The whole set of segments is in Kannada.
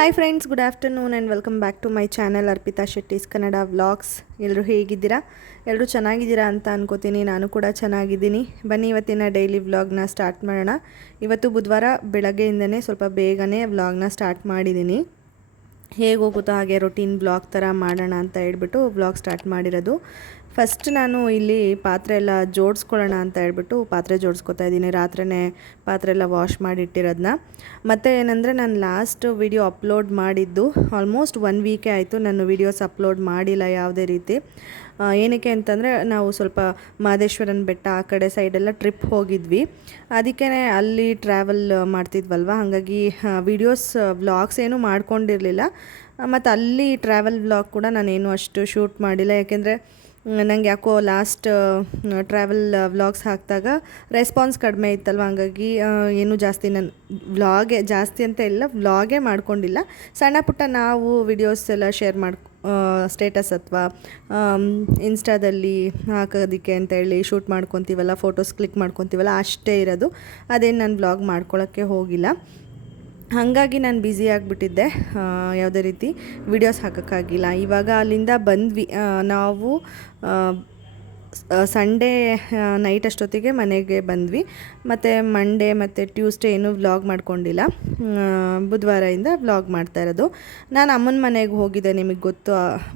Hi friends, good afternoon and welcome back to my channel Arpita Shetty's Kannada vlogs. ಎಲ್ಲರೂ ಹೇಗಿದ್ದೀರಾ? ಎಲ್ಲರೂ ಚೆನ್ನಾಗಿದ್ದೀರಾ ಅಂತ ಅನ್ಕೋತೀನಿ. ನಾನು ಕೂಡ ಚೆನ್ನಾಗಿದ್ದೀನಿ. ಬನ್ನಿ ಇವತ್ತಿನ ಡೈಲಿ ವ್ಲಾಗ್ನ ಸ್ಟಾರ್ಟ್ ಮಾಡೋಣ. ಇವತ್ತು ಬುಧವಾರ ಬೆಳಗ್ಗೆಯಿಂದನೇ ಸ್ವಲ್ಪ ಬೇಗನೆ ವ್ಲಾಗ್ನ ಸ್ಟಾರ್ಟ್ ಮಾಡಿದ್ದೀನಿ. ಹೇಗೆ ಹೋಗುತ್ತೋ ಹಾಗೆ ರೊಟೀನ್ ವ್ಲಾಗ್ ಥರ ಮಾಡೋಣ ಅಂತ ಹೇಳ್ಬಿಟ್ಟು ವ್ಲಾಗ್ ಸ್ಟಾರ್ಟ್ ಮಾಡಿರೋದು. ಫಸ್ಟ್ ನಾನು ಇಲ್ಲಿ ಪಾತ್ರೆ ಎಲ್ಲ ಜೋಡಿಸ್ಕೊಳ್ಳೋಣ ಅಂತ ಹೇಳ್ಬಿಟ್ಟು ಪಾತ್ರೆ ಜೋಡಿಸ್ಕೊತಾ ಇದ್ದೀನಿ. ರಾತ್ರಿಯೇ ಪಾತ್ರೆ ಎಲ್ಲ ವಾಶ್ ಮಾಡಿಟ್ಟಿರೋದನ್ನ. ಮತ್ತು ಏನಂದರೆ ನಾನು ಲಾಸ್ಟ್ ವಿಡಿಯೋ ಅಪ್ಲೋಡ್ ಮಾಡಿದ್ದು ಆಲ್ಮೋಸ್ಟ್ 1 ವೀಕೇ ಆಯಿತು. ನಾನು ವೀಡಿಯೋಸ್ ಅಪ್ಲೋಡ್ ಮಾಡಿಲ್ಲ ಯಾವುದೇ ರೀತಿ. ಏನಕ್ಕೆ ಅಂತಂದರೆ ನಾವು ಸ್ವಲ್ಪ ಮಹದೇಶ್ವರನ ಬೆಟ್ಟ ಆ ಕಡೆ ಸೈಡೆಲ್ಲ ಟ್ರಿಪ್ ಹೋಗಿದ್ವಿ. ಅದಕ್ಕೇ ಅಲ್ಲಿ ಟ್ರಾವೆಲ್ ಮಾಡ್ತಿದ್ವಲ್ವ, ಹಾಗಾಗಿ ವೀಡಿಯೋಸ್ ವ್ಲಾಗ್ಸ್ ಏನೂ ಮಾಡ್ಕೊಂಡಿರಲಿಲ್ಲ. ಮತ್ತು ಅಲ್ಲಿ ಟ್ರಾವೆಲ್ ವ್ಲಾಗ್ ಕೂಡ ನಾನೇನು ಅಷ್ಟು ಶೂಟ್ ಮಾಡಿಲ್ಲ. ಯಾಕೆಂದರೆ ನಂಗೆ ಯಾಕೋ ಲಾಸ್ಟ್ ಟ್ರಾವೆಲ್ ವ್ಲಾಗ್ಸ್ ಹಾಕಿದಾಗ ರೆಸ್ಪಾನ್ಸ್ ಕಡಿಮೆ ಇತ್ತಲ್ವ, ಹಾಗಾಗಿ ಏನು ಜಾಸ್ತಿ ನಾನು ವ್ಲಾಗೆ ಜಾಸ್ತಿ ಅಂತ ಇಲ್ಲ, ವ್ಲಾಗೇ ಮಾಡ್ಕೊಂಡಿಲ್ಲ. ಸಣ್ಣ ಪುಟ್ಟ ನಾವು ವಿಡಿಯೋಸ್ ಎಲ್ಲ ಶೇರ್ ಸ್ಟೇಟಸ್ ಅಥವಾ ಇನ್ಸ್ಟಾದಲ್ಲಿ ಹಾಕೋದಕ್ಕೆ ಅಂತೇಳಿ ಶೂಟ್ ಮಾಡ್ಕೊತೀವಲ್ಲ, ಫೋಟೋಸ್ ಕ್ಲಿಕ್ ಮಾಡ್ಕೊತೀವಲ್ಲ, ಅಷ್ಟೇ ಇರೋದು. ಅದೇನು ನಾನು ವ್ಲಾಗ್ ಮಾಡ್ಕೊಳ್ಳೋಕ್ಕೆ ಹೋಗಿಲ್ಲ. ಹಾಗಾಗಿ ನಾನು ಬ್ಯುಸಿ ಆಗಿಬಿಟ್ಟಿದ್ದೆ, ಯಾವುದೇ ರೀತಿ ವಿಡಿಯೋಸ್ ಹಾಕೋಕ್ಕಾಗಿಲ್ಲ. ಇವಾಗ ಅಲ್ಲಿಂದ ಬಂದ್ವಿ ನಾವು ಸಂಡೇ ನೈಟ್ ಅಷ್ಟೊತ್ತಿಗೆ ಮನೆಗೆ ಬಂದ್ವಿ. ಮತ್ತು ಮಂಡೇ ಮತ್ತು ಟ್ಯೂಸ್ಡೇ ಏನೂ ವ್ಲಾಗ್ ಮಾಡ್ಕೊಂಡಿಲ್ಲ. ಬುಧವಾರದಿಂದ ವ್ಲಾಗ್ ಮಾಡ್ತಾ ಇರೋದು. ನಾನು ಅಮ್ಮನ ಮನೆಗೆ ಹೋಗಿದ್ದೆ, ನಿಮಗೆ ಗೊತ್ತು,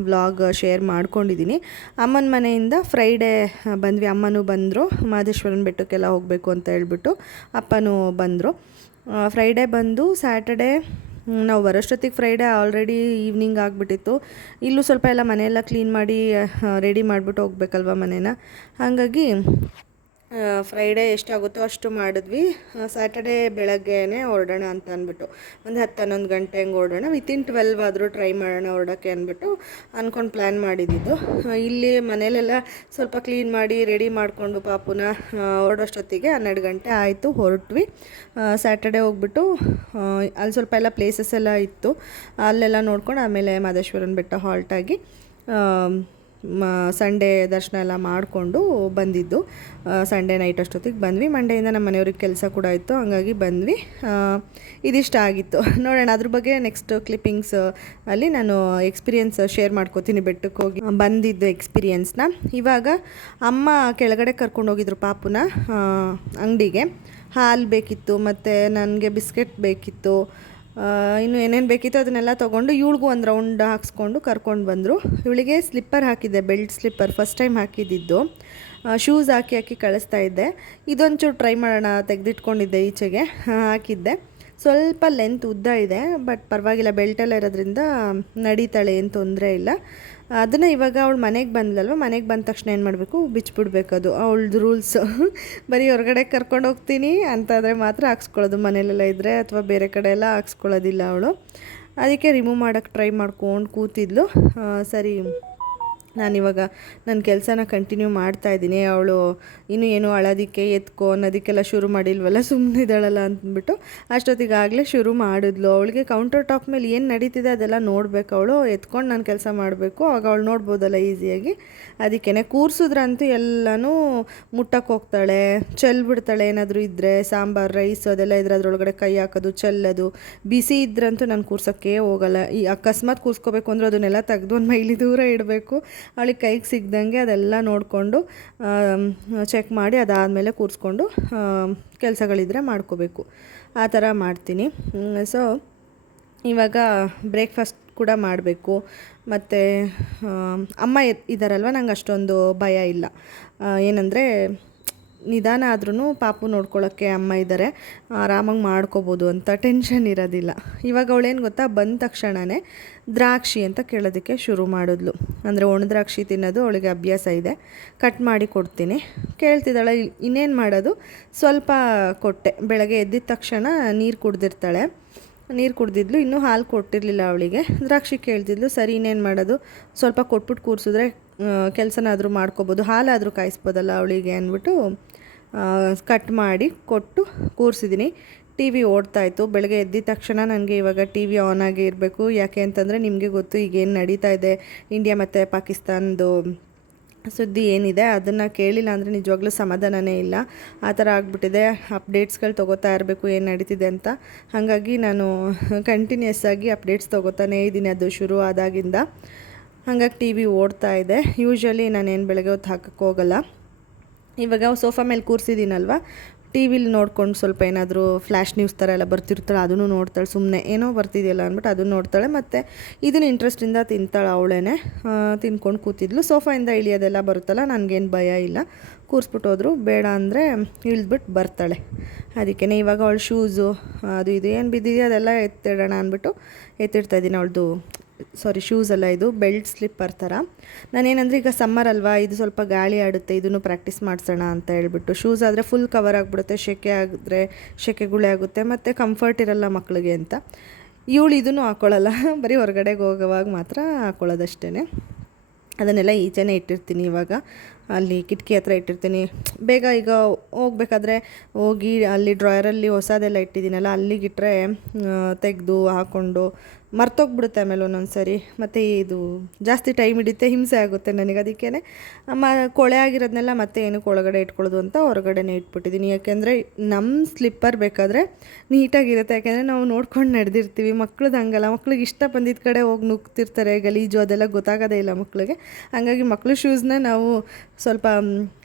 ವ್ಲಾಗ್ ಶೇರ್ ಮಾಡ್ಕೊಂಡಿದ್ದೀನಿ. ಅಮ್ಮನ ಮನೆಯಿಂದ ಫ್ರೈಡೇ ಬಂದ್ವಿ. ಅಮ್ಮನೂ ಬಂದರು, ಮಹದೇಶ್ವರನ ಬೆಟ್ಟಕ್ಕೆಲ್ಲ ಹೋಗಬೇಕು ಅಂತ ಹೇಳ್ಬಿಟ್ಟು ಅಪ್ಪನೂ ಬಂದರು. ಫ್ರೈಡೇ ಬಂದು ಸ್ಯಾಟರ್ಡೇ ನಾವು ಬರೋಷ್ಟೊತ್ತಿಗೆ ಫ್ರೈಡೇ ಆಲ್ರೆಡಿ ಈವ್ನಿಂಗ್ ಆಗಿಬಿಟ್ಟಿತ್ತು. ಇಲ್ಲೂ ಸ್ವಲ್ಪ ಎಲ್ಲ ಮನೆಯೆಲ್ಲ ಕ್ಲೀನ್ ಮಾಡಿ ರೆಡಿ ಮಾಡಿಬಿಟ್ಟು ಹೋಗ್ಬೇಕಲ್ವ ಮನೇನ, ಹಾಗಾಗಿ ಫ್ರೈಡೇ ಎಷ್ಟಾಗುತ್ತೋ ಅಷ್ಟು ಮಾಡಿದ್ವಿ. ಸ್ಯಾಟರ್ಡೇ ಬೆಳಗ್ಗೆನೇ ಹೊರಡೋಣ ಅಂತ ಅಂದ್ಬಿಟ್ಟು ಒಂದು 10-11 ಗಂಟೆ ಹಂಗೆ ಹೊರಡೋಣ, ವಿತಿನ್ 12 ಆದರೂ ಟ್ರೈ ಮಾಡೋಣ ಹೊರಡೋಕ್ಕೆ ಅಂದ್ಬಿಟ್ಟು ಅಂದ್ಕೊಂಡು ಪ್ಲ್ಯಾನ್ ಮಾಡಿದ್ದಿದ್ದು. ಇಲ್ಲಿ ಮನೇಲೆಲ್ಲ ಸ್ವಲ್ಪ ಕ್ಲೀನ್ ಮಾಡಿ ರೆಡಿ ಮಾಡಿಕೊಂಡು ಪಾಪುನ ಹೊರಡೋಷ್ಟೊತ್ತಿಗೆ 12 ಗಂಟೆ ಆಯಿತು. ಹೊರಟ್ವಿ. ಸ್ಯಾಟರ್ಡೇ ಹೋಗ್ಬಿಟ್ಟು ಅಲ್ಲಿ ಸ್ವಲ್ಪ ಎಲ್ಲ ಪ್ಲೇಸಸ್ ಎಲ್ಲ ಇತ್ತು, ಅಲ್ಲೆಲ್ಲ ನೋಡ್ಕೊಂಡು ಆಮೇಲೆ ಮಹದೇಶ್ವರನ ಬೆಟ್ಟ ಹಾಲ್ಟಾಗಿ ಸಂಡೇ ದರ್ಶನ ಎಲ್ಲ ಮಾಡಿಕೊಂಡು ಬಂದಿದ್ದು. ಸಂಡೇ ನೈಟ್ ಅಷ್ಟೊತ್ತಿಗೆ ಬಂದ್ವಿ. ಮಂಡೆಯಿಂದ ನಮ್ಮ ಮನೆಯವ್ರಿಗೆ ಕೆಲಸ ಕೂಡ ಇತ್ತು, ಹಂಗಾಗಿ ಬಂದ್ವಿ. ಇದಿಷ್ಟ ಆಗಿತ್ತು. ನೋಡೋಣ, ಅದ್ರ ಬಗ್ಗೆ ನೆಕ್ಸ್ಟ್ ಕ್ಲಿಪ್ಪಿಂಗ್ಸ್ ಅಲ್ಲಿ ನಾನು ಎಕ್ಸ್ಪೀರಿಯೆನ್ಸ್ ಶೇರ್ ಮಾಡ್ಕೋತೀನಿ, ಬೆಟ್ಟಕ್ಕೆ ಹೋಗಿ ಬಂದಿದ್ದು ಎಕ್ಸ್ಪೀರಿಯೆನ್ಸ್ನ. ಇವಾಗ ಅಮ್ಮ ಕೆಳಗಡೆ ಕರ್ಕೊಂಡೋಗಿದ್ರು ಪಾಪುನ ಅಂಗಡಿಗೆ. ಹಾಲು ಬೇಕಿತ್ತು, ಮತ್ತು ನನಗೆ ಬಿಸ್ಕೆಟ್ ಬೇಕಿತ್ತು, ಇನ್ನು ಏನೇನು ಬೇಕಿತ್ತು ಅದನ್ನೆಲ್ಲ ತೊಗೊಂಡು ಇವಳಿಗೂ ಒಂದು ರೌಂಡ್ ಹಾಕ್ಸ್ಕೊಂಡು ಕರ್ಕೊಂಡು ಬಂದರು. ಇವಳಿಗೆ ಸ್ಲಿಪ್ಪರ್ ಹಾಕಿದ್ದೆ, ಬೆಲ್ಟ್ ಸ್ಲಿಪ್ಪರ್ ಫಸ್ಟ್ ಟೈಮ್ ಹಾಕಿದ್ದಿದ್ದು. ಶೂಸ್ ಹಾಕಿ ಕಳಿಸ್ತಾ ಇದ್ದೆ. ಇದೊಂಚೂರು ಟ್ರೈ ಮಾಡೋಣ ತೆಗೆದಿಟ್ಕೊಂಡಿದ್ದೆ, ಈಚೆಗೆ ಹಾಕಿದ್ದೆ. ಸ್ವಲ್ಪ ಲೆಂತ್ ಉದ್ದ ಇದೆ, ಬಟ್ ಪರವಾಗಿಲ್ಲ, ಬೆಲ್ಟೆಲ್ಲ ಇರೋದ್ರಿಂದ ನಡೀತಾಳೆ, ಏನು ತೊಂದರೆ ಇಲ್ಲ. ಅದನ್ನು ಇವಾಗ ಅವಳು ಮನೆಗೆ ಬಂದಲ್ವ, ಮನೆಗೆ ಬಂದ ತಕ್ಷಣ ಏನು ಮಾಡಬೇಕು, ಬಿಚ್ಚಿಬಿಡ್ಬೇಕು. ಅದು ಅವಳದು ರೂಲ್ಸು. ಬರೀ ಹೊರಗಡೆ ಕರ್ಕೊಂಡು ಹೋಗ್ತೀನಿ ಅಂತಾದರೆ ಮಾತ್ರ ಹಾಕ್ಸ್ಕೊಳ್ಳೋದು, ಮನೇಲೆಲ್ಲ ಇದ್ದರೆ ಅಥವಾ ಬೇರೆ ಕಡೆ ಎಲ್ಲ ಹಾಕ್ಸ್ಕೊಳ್ಳೋದಿಲ್ಲ ಅವಳು. ಅದಕ್ಕೆ ರಿಮೂವ್ ಮಾಡೋಕ್ಕೆ ಟ್ರೈ ಮಾಡ್ಕೊಂಡು ಕೂತಿದ್ಲು. ಸರಿ, ನಾನಿವಾಗ ನನ್ನ ಕೆಲಸನ ಕಂಟಿನ್ಯೂ ಮಾಡ್ತಾಯಿದ್ದೀನಿ. ಅವಳು ಇನ್ನೂ ಏನು ಅಳೋದಕ್ಕೆ ಎತ್ಕೊ ಅನ್ನೋದಕ್ಕೆಲ್ಲ ಶುರು ಮಾಡಿಲ್ವಲ್ಲ, ಸುಮ್ಮನಿದ್ದಾಳಲ್ಲ ಅಂದ್ಬಿಟ್ಟು ಅಷ್ಟೊತ್ತಿಗಾಗಲೇ ಶುರು ಮಾಡಿದ್ಲು. ಅವಳಿಗೆ ಕೌಂಟರ್ ಟಾಪ್ ಮೇಲೆ ಏನು ನಡೀತಿದೆ ಅದೆಲ್ಲ ನೋಡಬೇಕು, ಅವಳು ಎತ್ಕೊಂಡು ನಾನು ಕೆಲಸ ಮಾಡಬೇಕು, ಆಗ ಅವಳು ನೋಡ್ಬೋದಲ್ಲ ಈಸಿಯಾಗಿ. ಅದಕ್ಕೇ ಕೂರಿಸಿದ್ರಂತೂ ಎಲ್ಲನೂ ಮುಟ್ಟಕ್ಕೆ ಹೋಗ್ತಾಳೆ, ಚೆಲ್ಬಿಡ್ತಾಳೆ. ಏನಾದರೂ ಇದ್ದರೆ ಸಾಂಬಾರು ರೈಸ್ ಅದೆಲ್ಲ ಇದ್ರೆ ಅದರೊಳಗಡೆ ಕೈ ಹಾಕೋದು, ಚೆಲ್ಲೋದು. ಬಿಸಿ ಇದ್ರಂತೂ ನಾನು ಕೂರ್ಸೋಕ್ಕೆ ಹೋಗಲ್ಲ. ಈ ಅಕಸ್ಮಾತ್ ಕೂರಿಸ್ಕೋಬೇಕು ಅಂದರೆ ಅದನ್ನೆಲ್ಲ ತೆಗೆದು ಒಂದು ಮೈಲಿ ದೂರ ಇಡಬೇಕು. ಅವಳಿಗೆ ಕೈಗೆ ಸಿಗ್ದಂಗೆ ಅದೆಲ್ಲ ನೋಡಿಕೊಂಡು ಚೆಕ್ ಮಾಡಿ ಅದಾದಮೇಲೆ ಕೂರಿಸ್ಕೊಂಡು ಕೆಲಸಗಳಿದ್ರೆ ಮಾಡ್ಕೋಬೇಕು. ಆ ಥರ ಮಾಡ್ತೀನಿ. ಸೊ ಇವಾಗ ಬ್ರೇಕ್ಫಾಸ್ಟ್ ಕೂಡ ಮಾಡಬೇಕು. ಮತ್ತು ಅಮ್ಮ ಇದ್ದಾರಲ್ವ, ನಂಗೆ ಅಷ್ಟೊಂದು ಭಯ ಇಲ್ಲ. ಏನಂದರೆ ನಿಧಾನ ಆದ್ರೂ ಪಾಪು ನೋಡ್ಕೊಳ್ಳೋಕ್ಕೆ ಅಮ್ಮ ಇದ್ದಾರೆ, ಆರಾಮಾಗಿ ಮಾಡ್ಕೋಬೋದು ಅಂತ ಟೆನ್ಷನ್ ಇರೋದಿಲ್ಲ. ಇವಾಗ ಅವಳೇನು ಗೊತ್ತಾ, ಬಂದ ತಕ್ಷಣವೇ ದ್ರಾಕ್ಷಿ ಅಂತ ಕೇಳೋದಕ್ಕೆ ಶುರು ಮಾಡಿದ್ಲು. ಅಂದರೆ ಒಣ ದ್ರಾಕ್ಷಿ ತಿನ್ನೋದು ಅವಳಿಗೆ ಅಭ್ಯಾಸ ಇದೆ. ಕಟ್ ಮಾಡಿ ಕೊಡ್ತೀನಿ, ಕೇಳ್ತಿದ್ದಾಳೆ. ಇನ್ನೇನು ಮಾಡೋದು, ಸ್ವಲ್ಪ ಕೊಟ್ಟೆ. ಬೆಳಗ್ಗೆ ಎದ್ದಿದ ತಕ್ಷಣ ನೀರು ಕುಡ್ದಿರ್ತಾಳೆ, ನೀರು ಕುಡ್ದಿದ್ಲು. ಇನ್ನೂ ಹಾಲು ಕೊಟ್ಟಿರಲಿಲ್ಲ ಅವಳಿಗೆ. ದ್ರಾಕ್ಷಿ ಕೇಳ್ತಿದ್ಲು. ಸರಿ, ಇನ್ನೇನು ಮಾಡೋದು, ಸ್ವಲ್ಪ ಕೊಟ್ಬಿಟ್ಟು ಕೂರಿಸಿದ್ರೆ ಕೆಲಸನಾದರೂ ಮಾಡ್ಕೋಬೋದು, ಹಾಲಾದರೂ ಕಾಯಿಸ್ಬೋದಲ್ಲ ಅವಳಿಗೆ ಅಂದ್ಬಿಟ್ಟು ಕಟ್ ಮಾಡಿ ಕೊಟ್ಟು ಕೂರಿಸಿದ್ದೀನಿ. T V ಓಡ್ತಾಯಿತ್ತು. ಬೆಳಗ್ಗೆ ಎದ್ದಿದ ತಕ್ಷಣ ನನಗೆ ಇವಾಗ ಟಿ ವಿ ಆನ್ ಆಗಿ ಇರಬೇಕು. ಯಾಕೆ ಅಂತಂದರೆ ನಿಮಗೆ ಗೊತ್ತು ಈಗೇನು ನಡೀತಾ ಇದೆ, ಇಂಡಿಯಾ ಮತ್ತು ಪಾಕಿಸ್ತಾನದ್ದು ಸುದ್ದಿ ಏನಿದೆ ಅದನ್ನು ಕೇಳಿಲ್ಲ ಅಂದರೆ ನಿಜವಾಗ್ಲೂ ಸಮಾಧಾನನೇ ಇಲ್ಲ. ಆ ಥರ ಆಗಿಬಿಟ್ಟಿದೆ. ಅಪ್ಡೇಟ್ಸ್ಗಳು ತೊಗೋತಾ ಇರಬೇಕು ಏನು ನಡೀತಿದೆ ಅಂತ. ಹಾಗಾಗಿ ನಾನು ಕಂಟಿನ್ಯೂಸ್ ಆಗಿ ಅಪ್ಡೇಟ್ಸ್ ತೊಗೋತಾನೇ ಇದ್ದೀನಿ ಅದು ಶುರು ಆದಾಗಿಂದ. ಹಾಗಾಗಿ ಟಿ ವಿ ಓಡ್ತಾ ಇದೆ. ಯೂಶ್ವಲಿ ನಾನೇನು ಬೆಳಗ್ಗೆ ಹೊತ್ತು ಹಾಕಕ್ಕೆ ಹೋಗಲ್ಲ. ಇವಾಗ ಸೋಫಾ ಮೇಲೆ ಕೂರಿಸಿದ್ದೀನಲ್ವ, ಟಿ ವಿಲಿ ನೋಡ್ಕೊಂಡು ಸ್ವಲ್ಪ ಏನಾದರೂ ಫ್ಲ್ಯಾಶ್ ನ್ಯೂಸ್ ಥರ ಎಲ್ಲ ಬರ್ತಿರ್ತಾಳೆ, ಅದನ್ನು ನೋಡ್ತಾಳೆ. ಸುಮ್ಮನೆ ಏನೋ ಬರ್ತಿದೆಯಲ್ಲ ಅಂದ್ಬಿಟ್ಟು ಅದನ್ನು ನೋಡ್ತಾಳೆ. ಮತ್ತು ಇದನ್ನು ಇಂಟ್ರೆಸ್ಟಿಂದ ತಿಂತಾಳೆ. ಅವಳೇ ತಿನ್ಕೊಂಡು ಕೂತಿದ್ಲು. ಸೋಫಾಯಿಂದ ಇಳಿಯೋದೆಲ್ಲ ಬರುತ್ತಲ್ಲ, ನನಗೇನು ಭಯ ಇಲ್ಲ. ಕೂರಿಸ್ಬಿಟ್ಟು ಹೋದ್ರು, ಬೇಡ ಅಂದರೆ ಇಳಿದ್ಬಿಟ್ಟು ಬರ್ತಾಳೆ. ಅದಕ್ಕೇ ಇವಾಗ ಅವಳು ಶೂಸು ಅದು ಇದು ಏನು ಬಿದ್ದಿದೆಯೋ ಅದೆಲ್ಲ ಎತ್ತಿಡೋಣ ಅಂದ್ಬಿಟ್ಟು ಎತ್ತಿಡ್ತಾಯಿದ್ದೀನಿ. ಅವಳದು ಶೂಸ್ ಅಲ್ಲ, ಇದು ಬೆಲ್ಟ್ ಸ್ಲಿಪ್ಪರ್ ಥರ. ನಾನೇನಂದರೆ ಈಗ ಸಮ್ಮರ್ ಅಲ್ವಾ, ಇದು ಸ್ವಲ್ಪ ಗಾಳಿ ಆಡುತ್ತೆ, ಇದನ್ನು ಪ್ರಾಕ್ಟೀಸ್ ಮಾಡಿಸೋಣ ಅಂತ ಹೇಳ್ಬಿಟ್ಟು. ಶೂಸ್ ಆದರೆ ಫುಲ್ ಕವರ್ ಆಗಿಬಿಡುತ್ತೆ, ಸೆಕೆ ಆದರೆ ಸೆಕೆ ಗುಳೆ ಆಗುತ್ತೆ, ಮತ್ತು ಕಂಫರ್ಟ್ ಇರಲ್ಲ ಮಕ್ಕಳಿಗೆ ಅಂತ. ಇವಳು ಇದನ್ನು ಹಾಕ್ಕೊಳ್ಳಲ್ಲ, ಬರೀ ಹೊರಗಡೆಗೆ ಹೋಗೋವಾಗ ಮಾತ್ರ ಹಾಕ್ಕೊಳ್ಳೋದಷ್ಟೇ. ಅದನ್ನೆಲ್ಲ ಈಚೆನೇ ಇಟ್ಟಿರ್ತೀನಿ. ಇವಾಗ ಅಲ್ಲಿ ಕಿಟಕಿ ಹತ್ರ ಇಟ್ಟಿರ್ತೀನಿ. ಬೇಗ ಈಗ ಹೋಗ್ಬೇಕಾದ್ರೆ ಹೋಗಿ ಅಲ್ಲಿ ಡ್ರಾಯರಲ್ಲಿ ಹೊಸದೆಲ್ಲ ಇಟ್ಟಿದ್ದೀನಲ್ಲ, ಅಲ್ಲಿಗಿಟ್ರೆ ತೆಗೆದು ಹಾಕ್ಕೊಂಡು ಮರ್ತೋಗ್ಬಿಡುತ್ತೆ ಆಮೇಲೆ ಒಂದೊಂದು ಸರಿ. ಮತ್ತು ಇದು ಜಾಸ್ತಿ ಟೈಮ್ ಹಿಡಿಯುತ್ತೆ, ಹಿಂಸೆ ಆಗುತ್ತೆ ನನಗೆ. ಅದಕ್ಕೇ ಕೊಳೆ ಆಗಿರೋದನ್ನೆಲ್ಲ ಮತ್ತೆ ಏನಕ್ಕೆ ಒಳಗಡೆ ಇಟ್ಕೊಳ್ಳೋದು ಅಂತ ಹೊರಗಡೆನೇ ಇಟ್ಬಿಟ್ಟಿದ್ದೀನಿ. ಯಾಕೆಂದರೆ ನಮ್ಮ ಸ್ಲಿಪ್ಪರ್ ಬೇಕಾದರೆ ನೀಟಾಗಿರುತ್ತೆ. ಯಾಕೆಂದರೆ ನಾವು ನೋಡ್ಕೊಂಡು ನಡೆದಿರ್ತೀವಿ. ಮಕ್ಳದ್ದು ಹಂಗಲ್ಲ, ಮಕ್ಳಿಗೆ ಇಷ್ಟ ಬಂದಿದ್ದ ಕಡೆ ಹೋಗಿ ನುಗ್ತಿರ್ತಾರೆ, ಗಲೀಜು ಅದೆಲ್ಲ ಗೊತ್ತಾಗೋದೇ ಇಲ್ಲ ಮಕ್ಕಳಿಗೆ. ಹಾಗಾಗಿ ಮಕ್ಳ ಶೂಸ್ನ ನಾವು ಸ್ವಲ್ಪ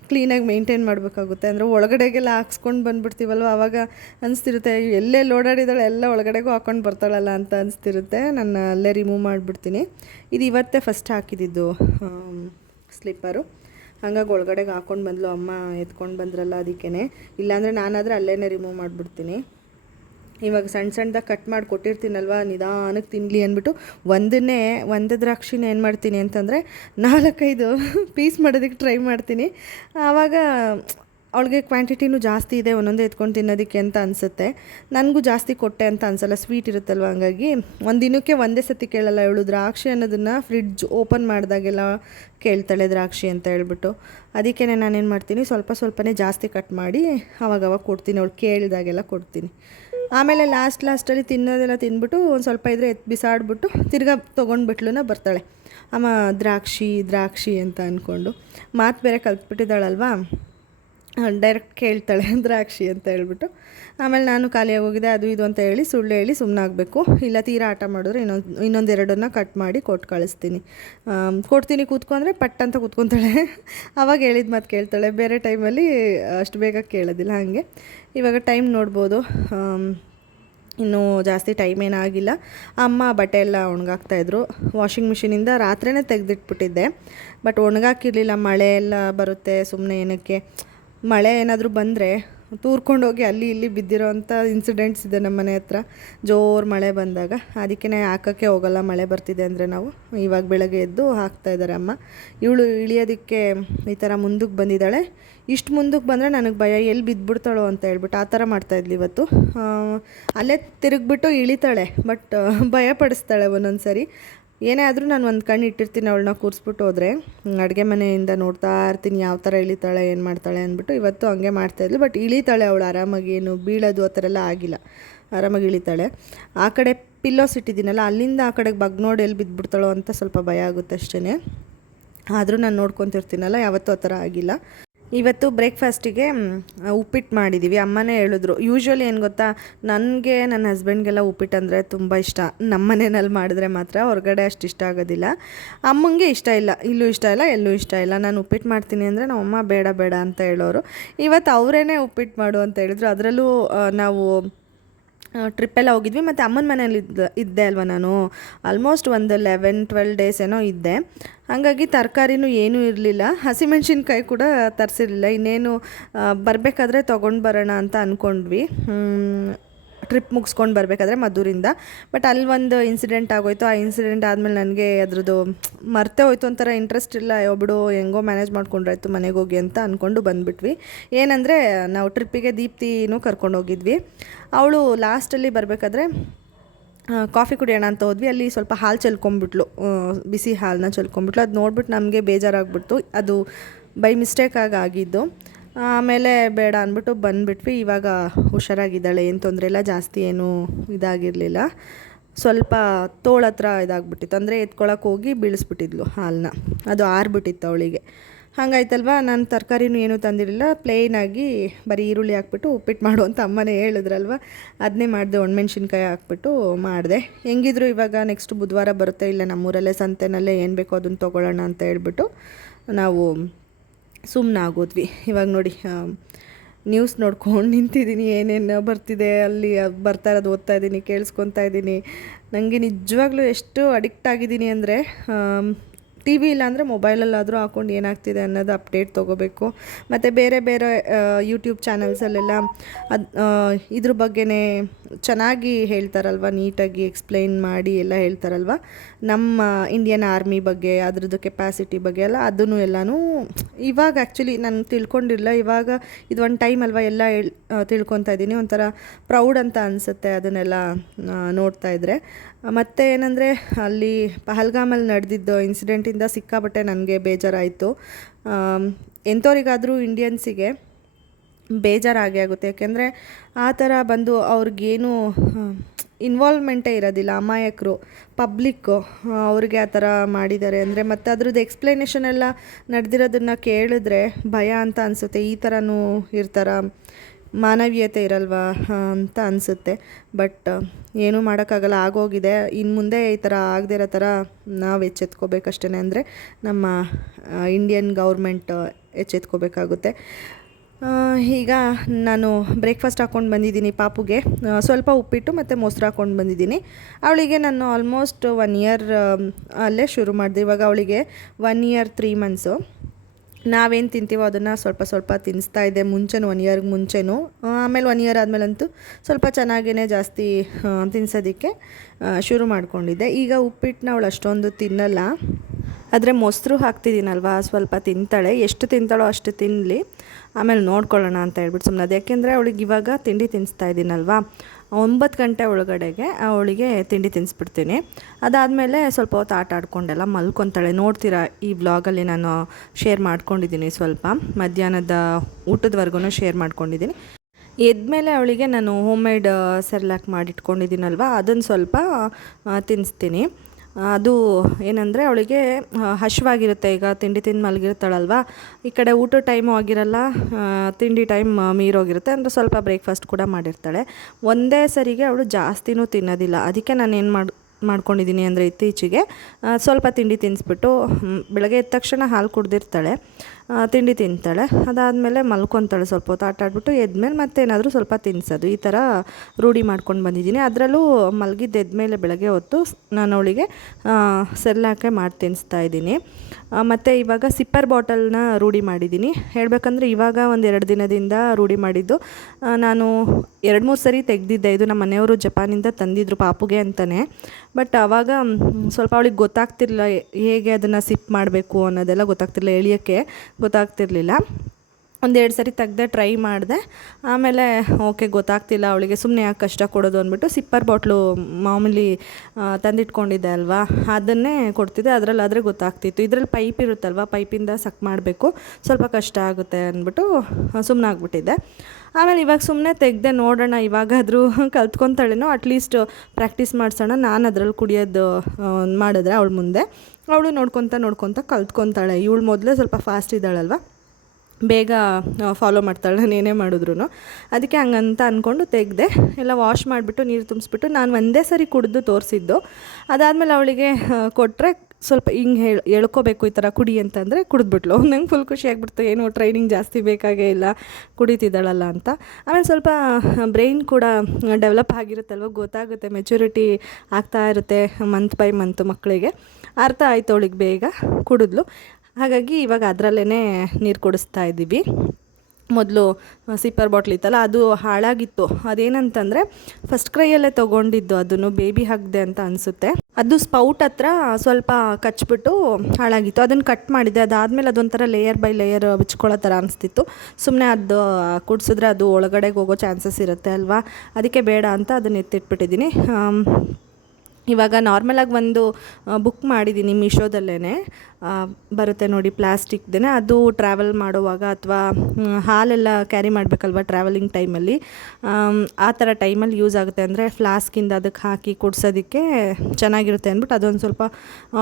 ಕ್ಲೀನಾಗಿ ಮೇಂಟೈನ್ ಮಾಡಬೇಕಾಗುತ್ತೆ. ಅಂದರೆ ಒಳಗಡೆಗೆಲ್ಲ ಹಾಕ್ಸ್ಕೊಂಡು ಬಂದುಬಿಡ್ತೀವಲ್ವ, ಆವಾಗ ಅನಿಸ್ತಿರುತ್ತೆ ಎಲ್ಲೆಲ್ಲಿ ಓಡಾಡಿದಾಳೆ ಎಲ್ಲ ಒಳಗಡೆಗೂ ಹಾಕ್ಕೊಂಡು ಬರ್ತಾಳಲ್ಲ ಅಂತ ಅನಿಸ್ತಿರುತ್ತೆ. ನಾನು ಅಲ್ಲೇ ರಿಮೂವ್ ಮಾಡಿಬಿಡ್ತೀನಿ. ಇದು ಇವತ್ತೇ ಫಸ್ಟ್ ಹಾಕಿದ್ದು ಸ್ಲಿಪ್ಪರು. ಹಾಗಾಗಿ ಒಳಗಡೆಗೆ ಹಾಕ್ಕೊಂಡು ಬಂದಳು ಅಮ್ಮ, ಎತ್ಕೊಂಡು ಬಂದ್ರಲ್ಲ ಅದಕ್ಕೇ. ಇಲ್ಲಾಂದರೆ ನಾನಾದರೆ ಅಲ್ಲೇ ರಿಮೂವ್ ಮಾಡಿಬಿಡ್ತೀನಿ. ಇವಾಗ ಸಣ್ಣ ಸಣ್ಣದಾಗಿ ಕಟ್ ಮಾಡಿ ಕೊಟ್ಟಿರ್ತೀನಲ್ವ, ನಿಧಾನಕ್ಕೆ ತಿನ್ನಲಿ ಅಂದ್ಬಿಟ್ಟು ಒಂದು ದ್ರಾಕ್ಷಿನ ಏನು ಮಾಡ್ತೀನಿ ಅಂತಂದರೆ 4-5 ಪೀಸ್ ಮಾಡೋದಕ್ಕೆ ಟ್ರೈ ಮಾಡ್ತೀನಿ. ಆವಾಗ ಅವಳಿಗೆ ಕ್ವಾಂಟಿಟಿನೂ ಜಾಸ್ತಿ ಇದೆ, ಒಂದೊಂದೇ ಎತ್ಕೊಂಡು ತಿನ್ನೋದಕ್ಕೆ ಅಂತ ಅನಿಸುತ್ತೆ. ನನಗೂ ಜಾಸ್ತಿ ಕೊಟ್ಟೆ ಅಂತ ಅನಿಸಲ್ಲ, ಸ್ವೀಟ್ ಇರುತ್ತಲ್ವ. ಹಂಗಾಗಿ ಒಂದು ದಿನಕ್ಕೆ ಒಂದೇ ಸತಿ ಕೇಳಲ್ಲ ಇವಳು. ದ್ರಾಕ್ಷಿ ಅನ್ನೋದನ್ನು ಫ್ರಿಡ್ಜ್ ಓಪನ್ ಮಾಡಿದಾಗೆಲ್ಲ ಕೇಳ್ತಾಳೆ ದ್ರಾಕ್ಷಿ ಅಂತ ಹೇಳ್ಬಿಟ್ಟು. ಅದಕ್ಕೇ ನಾನೇನು ಮಾಡ್ತೀನಿ, ಸ್ವಲ್ಪನೇ ಜಾಸ್ತಿ ಕಟ್ ಮಾಡಿ ಆವಾಗವಾಗ ಕೊಡ್ತೀನಿ. ಅವಳು ಕೇಳಿದಾಗೆಲ್ಲ ಕೊಡ್ತೀನಿ. ಆಮೇಲೆ ಲಾಸ್ಟಲ್ಲಿ ತಿನ್ನೋದೆಲ್ಲ ತಿಂದ್ಬಿಟ್ಟು ಒಂದು ಸ್ವಲ್ಪ ಇದ್ರೆ ಬಿಸಾಡ್ಬಿಟ್ಟು ತಿರ್ಗಾ ತೊಗೊಂಡ್ಬಿಟ್ಲುನ ಬರ್ತಾಳೆ, ಅಮ್ಮ ದ್ರಾಕ್ಷಿ ಅಂತ ಅಂದ್ಕೊಂಡು. ಮಾತು ಬೇರೆ ಕಲ್ತ್ಬಿಟ್ಟಿದ್ದಾಳಲ್ವಾ, ಡೈರೆಕ್ಟ್ ಕೇಳ್ತಾಳೆ ದ್ರಾಕ್ಷಿ ಅಂತ ಹೇಳ್ಬಿಟ್ಟು. ಆಮೇಲೆ ನಾನು ಖಾಲಿಯಾಗಿ ಹೋಗಿದೆ ಅದು ಇದು ಅಂತ ಹೇಳಿ ಸುಳ್ಳು ಹೇಳಿ ಸುಮ್ಮನಾಗಬೇಕು. ಇಲ್ಲ ತೀರಾ ಆಟ ಮಾಡಿದ್ರೆ ಇನ್ನೊಂದೆರಡನ್ನ ಕಟ್ ಮಾಡಿ ಕೊಟ್ಟು ಕಳಿಸ್ತೀನಿ. ಕೊಡ್ತೀನಿ ಕೂತ್ಕೊಂಡ್ರೆ ಪಟ್ ಅಂತ ಕೂತ್ಕೊತಾಳೆ. ಆವಾಗ ಹೇಳಿದ ಮಾತು ಕೇಳ್ತಾಳೆ. ಬೇರೆ ಟೈಮಲ್ಲಿ ಅಷ್ಟು ಬೇಗ ಕೇಳೋದಿಲ್ಲ. ಹಾಗೆ ಇವಾಗ ಟೈಮ್ ನೋಡ್ಬೋದು, ಇನ್ನೂ ಜಾಸ್ತಿ ಟೈಮ್ ಏನಾಗಿಲ್ಲ. ಅಮ್ಮ ಬಟ್ಟೆ ಎಲ್ಲ ಒಣಗಾಕ್ತಾಯಿದ್ರು. ವಾಷಿಂಗ್ ಮಿಷಿನಿಂದ ರಾತ್ರಿನೇ ತೆಗೆದಿಟ್ಬಿಟ್ಟಿದ್ದೆ, ಬಟ್ ಒಣಗಾಕಿರಲಿಲ್ಲ. ಮಳೆ ಎಲ್ಲ ಬರುತ್ತೆ ಸುಮ್ಮನೆ ಏನಕ್ಕೆ. ಮಳೆ ಏನಾದರೂ ಬಂದರೆ ತೂರ್ಕೊಂಡೋಗಿ ಅಲ್ಲಿ ಇಲ್ಲಿ ಬಿದ್ದಿರೋವಂಥ ಇನ್ಸಿಡೆಂಟ್ಸ್ ಇದೆ ನಮ್ಮ ಮನೆ ಹತ್ರ, ಜೋರು ಮಳೆ ಬಂದಾಗ. ಅದಕ್ಕೇ ಹಾಕೋಕ್ಕೆ ಹೋಗಲ್ಲ ಮಳೆ ಬರ್ತಿದೆ ಅಂದರೆ ನಾವು. ಇವಾಗ ಬೆಳಗ್ಗೆ ಎದ್ದು ಹಾಕ್ತಾಯಿದ್ದಾರೆ ಅಮ್ಮ. ಇವಳು ಇಳಿಯೋದಕ್ಕೆ ಈ ಥರ ಮುಂದಕ್ಕೆ ಬಂದಿದ್ದಾಳೆ. ಇಷ್ಟು ಮುಂದಕ್ಕೆ ಬಂದರೆ ನನಗೆ ಭಯ, ಎಲ್ಲಿ ಬಿದ್ದುಬಿಡ್ತಾಳೋ ಅಂತ ಹೇಳ್ಬಿಟ್ಟು ಆ ಥರ ಮಾಡ್ತಾಯಿದ್ಲಿ ಇವತ್ತು. ಅಲ್ಲೇ ತಿರುಗಿಬಿಟ್ಟು ಇಳಿತಾಳೆ, ಬಟ್ ಭಯ ಪಡಿಸ್ತಾಳೆ ಒಂದೊಂದು ಸರಿ. ಏನೇ ಆದರೂ ನಾನು ಒಂದು ಕಣ್ಣು ಇಟ್ಟಿರ್ತೀನಿ ಅವಳನ್ನ ಕೂರಿಸ್ಬಿಟ್ಟು ಹೋದರೆ. ಅಡುಗೆ ಮನೆಯಿಂದ ನೋಡ್ತಾ ಇರ್ತೀನಿ ಯಾವ ಥರ ಇಳಿತಾಳೆ ಏನು ಮಾಡ್ತಾಳೆ ಅಂದ್ಬಿಟ್ಟು. ಇವತ್ತು ಹಂಗೆ ಮಾಡ್ತಾಯಿದ್ಲು, ಬಟ್ ಇಳಿತಾಳೆ ಅವಳು ಆರಾಮಾಗಿ. ಏನು ಬೀಳೋದು ಆ ಥರ ಎಲ್ಲ ಆಗಿಲ್ಲ, ಆರಾಮಾಗಿ ಇಳಿತಾಳೆ. ಆ ಕಡೆ ಪಿಲ್ಲೋಸ್ ಇಟ್ಟಿದ್ದೀನಲ್ಲ, ಅಲ್ಲಿಂದ ಆ ಕಡೆಗೆ ನೋಡಿ ಎಲ್ಲಿ ಬಿದ್ದುಬಿಡ್ತಾಳೋ ಅಂತ ಸ್ವಲ್ಪ ಭಯ ಆಗುತ್ತೆ ಅಷ್ಟೇ. ಆದರೂ ನಾನು ನೋಡ್ಕೊತಿರ್ತೀನಲ್ಲ, ಯಾವತ್ತೂ ಆ ಥರ ಆಗಿಲ್ಲ. ಇವತ್ತು ಬ್ರೇಕ್ಫಾಸ್ಟಿಗೆ ಉಪ್ಪಿಟ್ಟು ಮಾಡಿದ್ದೀವಿ. ಅಮ್ಮನೇ ಹೇಳಿದ್ರು. ಯೂಶ್ವಲಿ ಏನು ಗೊತ್ತಾ, ನನಗೆ ನನ್ನ ಹಸ್ಬೆಂಡ್ಗೆಲ್ಲ ಉಪ್ಪಿಟ್ಟು ಅಂದರೆ ತುಂಬ ಇಷ್ಟ. ನಮ್ಮ ಮನೆಯಲ್ಲಿ ಮಾಡಿದ್ರೆ ಮಾತ್ರ, ಹೊರಗಡೆ ಅಷ್ಟು ಇಷ್ಟ ಆಗೋದಿಲ್ಲ. ಅಮ್ಮಂಗೆ ಇಷ್ಟ ಇಲ್ಲ, ಇಲ್ಲೂ ಇಷ್ಟ ಇಲ್ಲ, ಎಲ್ಲೂ ಇಷ್ಟ ಇಲ್ಲ. ನಾನು ಉಪ್ಪಿಟ್ಟು ಮಾಡ್ತೀನಿ ಅಂದರೆ ನಮ್ಮಮ್ಮ ಬೇಡ ಅಂತ ಹೇಳೋರು. ಇವತ್ತು ಅವರೇ ಉಪ್ಪಿಟ್ಟು ಮಾಡು ಅಂತ ಹೇಳಿದ್ರು. ಅದರಲ್ಲೂ ನಾವು ಟ್ರಿಪ್ಪೆಲ್ಲ ಹೋಗಿದ್ವಿ, ಮತ್ತು ಅಮ್ಮನ ಮನೇಲಿ ಇದ್ದೆ ಅಲ್ವ ನಾನು. ಆಲ್ಮೋಸ್ಟ್ ಒಂದು 11-12 ಡೇಸ್ ಏನೋ ಇದ್ದೆ. ಹಾಗಾಗಿ ತರಕಾರಿನೂ ಏನೂ ಇರಲಿಲ್ಲ, ಹಸಿಮೆಣ್ಸಿನ್ಕಾಯಿ ಕೂಡ ತರಿಸಿರಲಿಲ್ಲ. ಇನ್ನೇನು ಬರಬೇಕಾದ್ರೆ ತೊಗೊಂಡು ಬರೋಣ ಅಂತ ಅಂದ್ಕೊಂಡ್ವಿ, ಟ್ರಿಪ್ ಮುಗಿಸ್ಕೊಂಡು ಬರಬೇಕಾದ್ರೆ ಮದ್ದೂರಿಂದ. ಬಟ್ ಅಲ್ಲಿ ಒಂದು ಇನ್ಸಿಡೆಂಟ್ ಆಗೋಯ್ತು. ಆ ಇನ್ಸಿಡೆಂಟ್ ಆದಮೇಲೆ ನನಗೆ ಅದ್ರದ್ದು ಮರ್ತೇ ಹೋಯ್ತು. ಒಂಥರ ಇಂಟ್ರೆಸ್ಟ್ ಇಲ್ಲ, ಒಬ್ಬಡು ಹೆಂಗೋ ಮ್ಯಾನೇಜ್ ಮಾಡ್ಕೊಂಡ್ರಾಯ್ತು ಮನೆಗೆ ಹೋಗಿ ಅಂತ ಅಂದ್ಕೊಂಡು ಬಂದುಬಿಟ್ವಿ. ಏನಂದರೆ ನಾವು ಟ್ರಿಪ್ಪಿಗೆ ದೀಪ್ತಿನೂ ಕರ್ಕೊಂಡೋಗಿದ್ವಿ. ಅವಳು ಲಾಸ್ಟಲ್ಲಿ ಬರಬೇಕಾದ್ರೆ ಕಾಫಿ ಕುಡಿಯೋಣ ಅಂತ ಹೋದ್ವಿ. ಅಲ್ಲಿ ಸ್ವಲ್ಪ ಹಾಲು ಚೆಲ್ಕೊಂಬಿಟ್ಲು, ಬಿಸಿ ಹಾಲನ್ನ ಚೆಲ್ಕೊಂಬಿಟ್ಲು. ಅದು ನೋಡ್ಬಿಟ್ಟು ನಮಗೆ ಬೇಜಾರಾಗ್ಬಿಡ್ತು, ಅದು ಬೈ ಮಿಸ್ಟೇಕಾಗಿ ಆಗಿದ್ದು. ಆಮೇಲೆ ಬೇಡ ಅಂದ್ಬಿಟ್ಟು ಬಂದುಬಿಟ್ವಿ. ಇವಾಗ ಹುಷಾರಾಗಿದ್ದಾಳೆ, ಏನು ತೊಂದರೆ ಇಲ್ಲ, ಜಾಸ್ತಿ ಏನೂ ಇದಾಗಿರಲಿಲ್ಲ. ಸ್ವಲ್ಪ ತೋಳ ಹತ್ರ ಇದಾಗ್ಬಿಟ್ಟಿತ್ತು, ಅಂದರೆ ಎತ್ಕೊಳಕ್ಕೆ ಹೋಗಿ ಬೀಳಿಸ್ಬಿಟ್ಟಿದ್ಲು ಹಾಲನ್ನ. ಅದು ಆರ್ಬಿಟ್ಟಿತ್ತು ಅವಳಿಗೆ. ಹಾಗಾಯ್ತಲ್ವ, ನಾನು ತರಕಾರಿನೂ ಏನೂ ತಂದಿರಲಿಲ್ಲ, ಪ್ಲೇನಾಗಿ ಬರೀ ಈರುಳ್ಳಿ ಹಾಕ್ಬಿಟ್ಟು ಉಪ್ಪಿಟ್ಟು ಮಾಡು ಅಂತ ಅಮ್ಮನೇ ಹೇಳಿದ್ರಲ್ವ, ಅದನ್ನೇ ಮಾಡಿದೆ. ಒಣಮೆಣ್ಸಿನ್ಕಾಯಿ ಹಾಕ್ಬಿಟ್ಟು ಮಾಡಿದೆ. ಹೆಂಗಿದ್ರು ಇವಾಗ ನೆಕ್ಸ್ಟ್ ಬುಧವಾರ ಬರುತ್ತೆ, ಇಲ್ಲ ನಮ್ಮೂರಲ್ಲೇ ಸಂತೆನಲ್ಲೇ ಏನು ಬೇಕೋ ಅದನ್ನು ತೊಗೊಳ್ಳೋಣ ಅಂತ ಹೇಳ್ಬಿಟ್ಟು ನಾವು ಸುಮ್ಮನಾಗೋದ್ವಿ. ಇವಾಗ ನೋಡಿ ನ್ಯೂಸ್ ನೋಡ್ಕೊಂಡು ನಿಂತಿದ್ದೀನಿ, ಏನೇನು ಬರ್ತಿದೆ ಅಲ್ಲಿ, ಬರ್ತಾ ಇರೋದು ಓದ್ತಾ ಇದ್ದೀನಿ, ಕೇಳಿಸ್ಕೊತಾ ಇದ್ದೀನಿ. ನನಗೆ ನಿಜವಾಗ್ಲೂ ಎಷ್ಟು ಅಡಿಕ್ಟ್ ಆಗಿದ್ದೀನಿ ಅಂದರೆ, ಟಿ ವಿ ಇಲ್ಲಾಂದರೆ ಮೊಬೈಲಲ್ಲಾದರೂ ಹಾಕ್ಕೊಂಡು ಏನಾಗ್ತಿದೆ ಅನ್ನೋದು ಅಪ್ಡೇಟ್ ತೊಗೋಬೇಕು. ಮತ್ತು ಬೇರೆ ಬೇರೆ ಯೂಟ್ಯೂಬ್ ಚಾನಲ್ಸಲ್ಲೆಲ್ಲ ಇದ್ರ ಬಗ್ಗೆನೇ ಚೆನ್ನಾಗಿ ಹೇಳ್ತಾರಲ್ವ, ನೀಟಾಗಿ ಎಕ್ಸ್ಪ್ಲೈನ್ ಮಾಡಿ ಎಲ್ಲ ಹೇಳ್ತಾರಲ್ವ, ನಮ್ಮ ಇಂಡಿಯನ್ ಆರ್ಮಿ ಬಗ್ಗೆ, ಅದ್ರದ್ದು ಕೆಪಾಸಿಟಿ ಬಗ್ಗೆ ಎಲ್ಲ, ಅದನ್ನು ಎಲ್ಲನೂ ಇವಾಗ ಆ್ಯಕ್ಚುಲಿ ನಾನು ತಿಳ್ಕೊಂಡಿರಲಿಲ್ಲ. ಇವಾಗ ಇದು ಒಂದು ಟೈಮ್ ಅಲ್ವ ಎಲ್ಲ ತಿಳ್ಕೊತಾ ಇದ್ದೀನಿ. ಒಂಥರ ಪ್ರೌಡ್ ಅಂತ ಅನಿಸುತ್ತೆ ಅದನ್ನೆಲ್ಲ ನೋಡ್ತಾ ಇದ್ದರೆ. ಮತ್ತು ಏನಂದರೆ ಅಲ್ಲಿ ಪಹಲ್ಗಾಮಲ್ಲಿ ನಡೆದಿದ್ದು ಇನ್ಸಿಡೆಂಟಿಂದ ಸಿಕ್ಕಾಬಟ್ಟೆ ನನಗೆ ಬೇಜಾರಾಯಿತು. ಎಂಥವ್ರಿಗಾದರೂ ಇಂಡಿಯನ್ಸಿಗೆ ಬೇಜಾರಾಗೇ ಆಗುತ್ತೆ. ಯಾಕೆಂದರೆ ಆ ಥರ ಬಂದು ಅವ್ರಿಗೇನು ಇನ್ವಾಲ್ವ್ಮೆಂಟೇ ಇರೋದಿಲ್ಲ, ಅಮಾಯಕರು, ಪಬ್ಲಿಕ್ಕು ಅವ್ರಿಗೆ ಆ ಥರ ಮಾಡಿದ್ದಾರೆ ಅಂದರೆ. ಮತ್ತು ಅದ್ರದ್ದು ಎಕ್ಸ್ಪ್ಲನೇಷನ್ ಎಲ್ಲ ನಡೆದಿರೋದನ್ನು ಕೇಳಿದ್ರೆ ಭಯ ಅಂತ ಅನಿಸುತ್ತೆ. ಈ ಥರನೂ ಇರ್ತಾರ, ಮಾನವೀಯತೆ ಇರಲ್ವಾ ಅಂತ ಅನಿಸುತ್ತೆ. ಬಟ್ ಏನೂ ಮಾಡೋಕ್ಕಾಗಲ್ಲ, ಆಗೋಗಿದೆ. ಇನ್ನು ಮುಂದೆ ಈ ಥರ ಆಗದೇ ಇರೋ ಥರ ನಾವು ಎಚ್ಚೆತ್ಕೋಬೇಕಷ್ಟೇ. ಅಂದರೆ ನಮ್ಮ ಇಂಡಿಯನ್ ಗೌರ್ಮೆಂಟ್ ಎಚ್ಚೆತ್ಕೋಬೇಕಾಗುತ್ತೆ. ಈಗ ನಾನು ಬ್ರೇಕ್ಫಾಸ್ಟ್ ಹಾಕ್ಕೊಂಡು ಬಂದಿದ್ದೀನಿ ಪಾಪುಗೆ. ಸ್ವಲ್ಪ ಉಪ್ಪಿಟ್ಟು ಮತ್ತು ಮೊಸರು ಹಾಕ್ಕೊಂಡು ಬಂದಿದ್ದೀನಿ. ಅವಳಿಗೆ ನಾನು ಆಲ್ಮೋಸ್ಟ್ 1 ಇಯರ್ ಅಲ್ಲೇ ಶುರು ಮಾಡಿದೆ. ಇವಾಗ ಅವಳಿಗೆ 1 ಇಯರ್ 3 ಮಂತ್ಸು. ನಾವೇನು ತಿಂತೀವೋ ಅದನ್ನು ಸ್ವಲ್ಪ ಸ್ವಲ್ಪ ತಿನ್ನಿಸ್ತಾ ಇದ್ದೆ ಮುಂಚೆನೂ, 1 ಇಯರ್ಗೆ ಮುಂಚೆನೂ. ಆಮೇಲೆ 1 ಇಯರ್ ಆದಮೇಲಂತೂ ಸ್ವಲ್ಪ ಚೆನ್ನಾಗೇ ಜಾಸ್ತಿ ತಿನ್ನಿಸೋದಕ್ಕೆ ಶುರು ಮಾಡ್ಕೊಂಡಿದ್ದೆ. ಈಗ ಉಪ್ಪಿಟ್ಟನ್ನ ಅವಳು ಅಷ್ಟೊಂದು ತಿನ್ನಲ್ಲ, ಆದರೆ ಮೊಸರು ಹಾಕ್ತಿದ್ದೀನಲ್ವ, ಸ್ವಲ್ಪ ತಿಂತಾಳೆ. ಎಷ್ಟು ತಿಂತಾಳೋ ಅಷ್ಟು ತಿನ್ನಲಿ, ಆಮೇಲೆ ನೋಡ್ಕೊಳ್ಳೋಣ ಅಂತ ಹೇಳ್ಬಿಟ್ಟು ಸುಮ್ಮನೆ. ಅದು ಯಾಕೆಂದರೆ ಅವಳಿಗೆ ಇವಾಗ ತಿಂಡಿ ತಿನ್ನಿಸ್ತಾ ಇದ್ದೀನಲ್ವ, 9 ಗಂಟೆ ಒಳಗಡೆಗೆ ಅವಳಿಗೆ ತಿಂಡಿ ತಿನ್ನಿಸ್ಬಿಡ್ತೀನಿ. ಅದಾದಮೇಲೆ ಸ್ವಲ್ಪ ಹೊತ್ತು ಆಟ ಆಡ್ಕೊಂಡೆಲ್ಲ ಮಲ್ಕೊತಾಳೆ. ನೋಡ್ತೀರಾ ಈ ವ್ಲಾಗಲ್ಲಿ ನಾನು ಶೇರ್ ಮಾಡ್ಕೊಂಡಿದ್ದೀನಿ, ಸ್ವಲ್ಪ ಮಧ್ಯಾಹ್ನದ ಊಟದವರೆಗೂ ಶೇರ್ ಮಾಡ್ಕೊಂಡಿದ್ದೀನಿ. ಎದ್ಮೇಲೆ ಅವಳಿಗೆ ನಾನು ಹೋಮ್ ಮೇಡ್ ಸೆರ್ಲಾಕ್ ಮಾಡಿಟ್ಕೊಂಡಿದ್ದೀನಲ್ವ, ಅದನ್ನು ಸ್ವಲ್ಪ ತಿನ್ನಿಸ್ತೀನಿ. ಅದು ಏನಂದರೆ ಅವಳಿಗೆ ಹಶ್ವಾಗಿರುತ್ತೆ. ಈಗ ತಿಂಡಿ ತಿಂದು ಮಲಗಿರ್ತಾಳಲ್ವ, ಈ ಕಡೆ ಊಟ ಟೈಮು ಆಗಿರಲ್ಲ, ತಿಂಡಿ ಟೈಮ್ ಮೀರೋಗಿರುತ್ತೆ. ಅಂದರೆ ಸ್ವಲ್ಪ ಬ್ರೇಕ್ಫಾಸ್ಟ್ ಕೂಡ ಮಾಡಿರ್ತಾಳೆ. ಒಂದೇ ಸರಿಗೆ ಅವಳು ಜಾಸ್ತಿನೂ ತಿನ್ನೋದಿಲ್ಲ. ಅದಕ್ಕೆ ನಾನು ಏನು ಮಾಡ್ಕೊಂಡಿದ್ದೀನಿ ಅಂದರೆ ಇತ್ತೀಚೆಗೆ ಸ್ವಲ್ಪ ತಿಂಡಿ ತಿನ್ನಿಸ್ಬಿಟ್ಟು ಬೆಳಗ್ಗೆ ಎದ್ದ ತಕ್ಷಣ ಹಾಲು ಕುಡ್ದಿರ್ತಾಳೆ, ತಿಂಡಿ ತಿಂತಾಳೆ. ಅದಾದಮೇಲೆ ಮಲ್ಕೊತಾಳೆ, ಸ್ವಲ್ಪ ಹೊತ್ತು ಆಟ ಆಡ್ಬಿಟ್ಟು ಎದ್ಮೇಲೆ ಮತ್ತೇನಾದರೂ ಸ್ವಲ್ಪ ತಿನ್ನಿಸೋದು, ಈ ಥರ ರೂಢಿ ಮಾಡ್ಕೊಂಡು ಬಂದಿದ್ದೀನಿ. ಅದರಲ್ಲೂ ಮಲಗಿದ್ದು ಎದ್ಮೇಲೆ ಬೆಳಗ್ಗೆ ಹೊತ್ತು ನಾನು ಅವಳಿಗೆ ಸೆರ್ಲಾಕೆ ಮಾಡಿ ತಿನ್ನಿಸ್ತಾ ಇದ್ದೀನಿ. ಮತ್ತು ಇವಾಗ ಸಿಪ್ಪರ್ ಬಾಟಲ್ನ ರೂಢಿ ಮಾಡಿದ್ದೀನಿ. ಹೇಳಬೇಕಂದ್ರೆ ಇವಾಗ 1-2 ದಿನದಿಂದ ರೂಢಿ ಮಾಡಿದ್ದು. ನಾನು 2-3 ಸರಿ ತೆಗೆದಿದ್ದೆ. ಇದು ನಮ್ಮ ಮನೆಯವರು ಜಪಾನಿಂದ ತಂದಿದ್ರು ಪಾಪುಗೆ ಅಂತಲೇ. ಬಟ್ ಆವಾಗ ಸ್ವಲ್ಪ ಅವಳಿಗೆ ಗೊತ್ತಾಗ್ತಿರ್ಲಿಲ್ಲ ಹೇಗೆ ಅದನ್ನು ಸಿಪ್ ಮಾಡಬೇಕು ಅನ್ನೋದೆಲ್ಲ ಗೊತ್ತಾಗ್ತಿರ್ಲಿಲ್ಲ, ಎಳಿಯೋಕ್ಕೆ ಗೊತ್ತಾಗ್ತಿರ್ಲಿಲ್ಲ. 1-2 ಸರಿ ತೆಗ್ದೆ, ಟ್ರೈ ಮಾಡಿದೆ. ಆಮೇಲೆ ಓಕೆ ಗೊತ್ತಾಗ್ತಿಲ್ಲ ಅವಳಿಗೆ, ಸುಮ್ಮನೆ ಯಾಕೆ ಕಷ್ಟ ಕೊಡೋದು ಅಂದ್ಬಿಟ್ಟು ಸಿಪ್ಪರ್ ಬಾಟ್ಲು ಮಾಮೂಲಿ ತಂದಿಟ್ಕೊಂಡಿದ್ದೆ ಅಲ್ವಾ, ಅದನ್ನೇ ಕೊಡ್ತಿದ್ದೆ. ಅದರಲ್ಲಾದರೆ ಗೊತ್ತಾಗ್ತಿತ್ತು. ಇದರಲ್ಲಿ ಪೈಪ್ ಇರುತ್ತಲ್ವ, ಪೈಪಿಂದ ಸಕ್ ಮಾಡಬೇಕು, ಸ್ವಲ್ಪ ಕಷ್ಟ ಆಗುತ್ತೆ ಅಂದ್ಬಿಟ್ಟು ಸುಮ್ಮನಾಗ್ಬಿಟ್ಟಿದ್ದೆ. ಆಮೇಲೆ ಇವಾಗ ಸುಮ್ಮನೆ ತೆಗೆದೆ, ನೋಡೋಣ ಇವಾಗಾದರೂ ಕಲ್ತ್ಕೊತಾಳೇನೋ, ಅಟ್ಲೀಸ್ಟ್ ಪ್ರಾಕ್ಟೀಸ್ ಮಾಡಿಸೋಣ. ನಾನು ಅದರಲ್ಲಿ ಕುಡಿಯೋದು ಮಾಡಿದ್ರೆ ಅವಳು ಮುಂದೆ ಅವಳು ನೋಡ್ಕೊತ ಕಲ್ತ್ಕೊತಾಳೆ. ಇವಳು ಮೊದಲೇ ಸ್ವಲ್ಪ ಫಾಸ್ಟ್ ಇದ್ದಾಳಲ್ವ, ಬೇಗ ಫಾಲೋ ಮಾಡ್ತಾಳೆ ನಾನು ಏನೇ ಮಾಡಿದ್ರು. ಅದಕ್ಕೆ ಹಂಗಂತ ಅಂದ್ಕೊಂಡು ತೆಗೆದೆ. ಎಲ್ಲ ವಾಶ್ ಮಾಡಿಬಿಟ್ಟು ನೀರು ತುಂಬಿಸ್ಬಿಟ್ಟು ನಾನು ಒಂದೇ ಸರಿ ಕುಡಿದು ತೋರಿಸಿದ್ದು. ಅದಾದಮೇಲೆ ಅವಳಿಗೆ ಕೊಟ್ಟರೆ ಸ್ವಲ್ಪ ಹಿಂಗೆ ಹೇಳ್ಕೋಬೇಕು ಈ ಥರ ಕುಡಿ ಅಂತಂದರೆ ಕುಡಿದ್ಬಿಟ್ಲು. ನಂಗೆ ಫುಲ್ ಖುಷಿ ಆಗಿಬಿಡ್ತು, ಏನೋ ಟ್ರೈನಿಂಗ್ ಜಾಸ್ತಿ ಬೇಕಾಗೇ ಇಲ್ಲ, ಕುಡಿತಿದ್ದಾಳಲ್ಲ ಅಂತ. ಆಮೇಲೆ ಸ್ವಲ್ಪ ಬ್ರೈನ್ ಕೂಡ ಡೆವಲಪ್ ಆಗಿರುತ್ತಲ್ವ, ಗೊತ್ತಾಗುತ್ತೆ, ಮೆಚುರಿಟಿ ಆಗ್ತಾ ಇರುತ್ತೆ ಮಂತ್ ಬೈ ಮಂತ್. ಮಕ್ಕಳಿಗೆ ಅರ್ಥ ಆಯಿತು, ಅವಳಿಗೆ ಬೇಗ ಕುಡಿದ್ಲು. ಹಾಗಾಗಿ ಇವಾಗ ಅದರಲ್ಲೇ ನೀರು ಕುಡಿಸ್ತಾ ಇದ್ದೀವಿ. ಮೊದಲು ಸಿಪ್ಪರ್ ಬಾಟ್ಲ್ ಇತ್ತಲ್ಲ, ಅದು ಹಾಳಾಗಿತ್ತು. ಅದೇನಂತಂದರೆ ಫಸ್ಟ್ ಕ್ರೈಯಲ್ಲೇ ತೊಗೊಂಡಿದ್ದು, ಅದನ್ನು ಬೇಬಿ ಹಾಕಿದೆ ಅಂತ ಅನಿಸುತ್ತೆ. ಅದು ಸ್ಪೌಟ್ ಹತ್ರ ಸ್ವಲ್ಪ ಕಚ್ಬಿಟ್ಟು ಹಾಳಾಗಿತ್ತು. ಅದನ್ನು ಕಟ್ ಮಾಡಿದೆ. ಅದಾದಮೇಲೆ ಅದೊಂಥರ ಲೇಯರ್ ಬೈ ಲೇಯರ್ ಬಿಚ್ಕೊಳ್ಳೋ ಥರ ಅನಿಸ್ತಿತ್ತು. ಸುಮ್ಮನೆ ಅದು ಕುಡಿಸಿದ್ರೆ ಅದು ಒಳಗಡೆಗೆ ಹೋಗೋ ಚಾನ್ಸಸ್ ಇರುತ್ತೆ ಅಲ್ವಾ, ಅದಕ್ಕೆ ಬೇಡ ಅಂತ ಅದನ್ನು ಎತ್ತಿಟ್ಬಿಟ್ಟಿದ್ದೀನಿ. ಇವಾಗ ನಾರ್ಮಲಾಗಿ ಒಂದು ಬುಕ್ ಮಾಡಿದ್ದೀನಿ ಮೀಶೋದಲ್ಲೇ, ಬರುತ್ತೆ ನೋಡಿ ಪ್ಲಾಸ್ಟಿಕ್ದೇ. ಅದು ಟ್ರಾವೆಲ್ ಮಾಡುವಾಗ ಅಥವಾ ಹಾಲೆಲ್ಲ ಕ್ಯಾರಿ ಮಾಡಬೇಕಲ್ವ ಟ್ರಾವೆಲಿಂಗ್ ಟೈಮಲ್ಲಿ, ಆ ಥರ ಟೈಮಲ್ಲಿ ಯೂಸ್ ಆಗುತ್ತೆ. ಅಂದರೆ ಫ್ಲಾಸ್ಕಿಂದ ಅದಕ್ಕೆ ಹಾಕಿ ಕುಡ್ಸೋದಕ್ಕೆ ಚೆನ್ನಾಗಿರುತ್ತೆ ಅಂದ್ಬಿಟ್ಟು ಅದೊಂದು ಸ್ವಲ್ಪ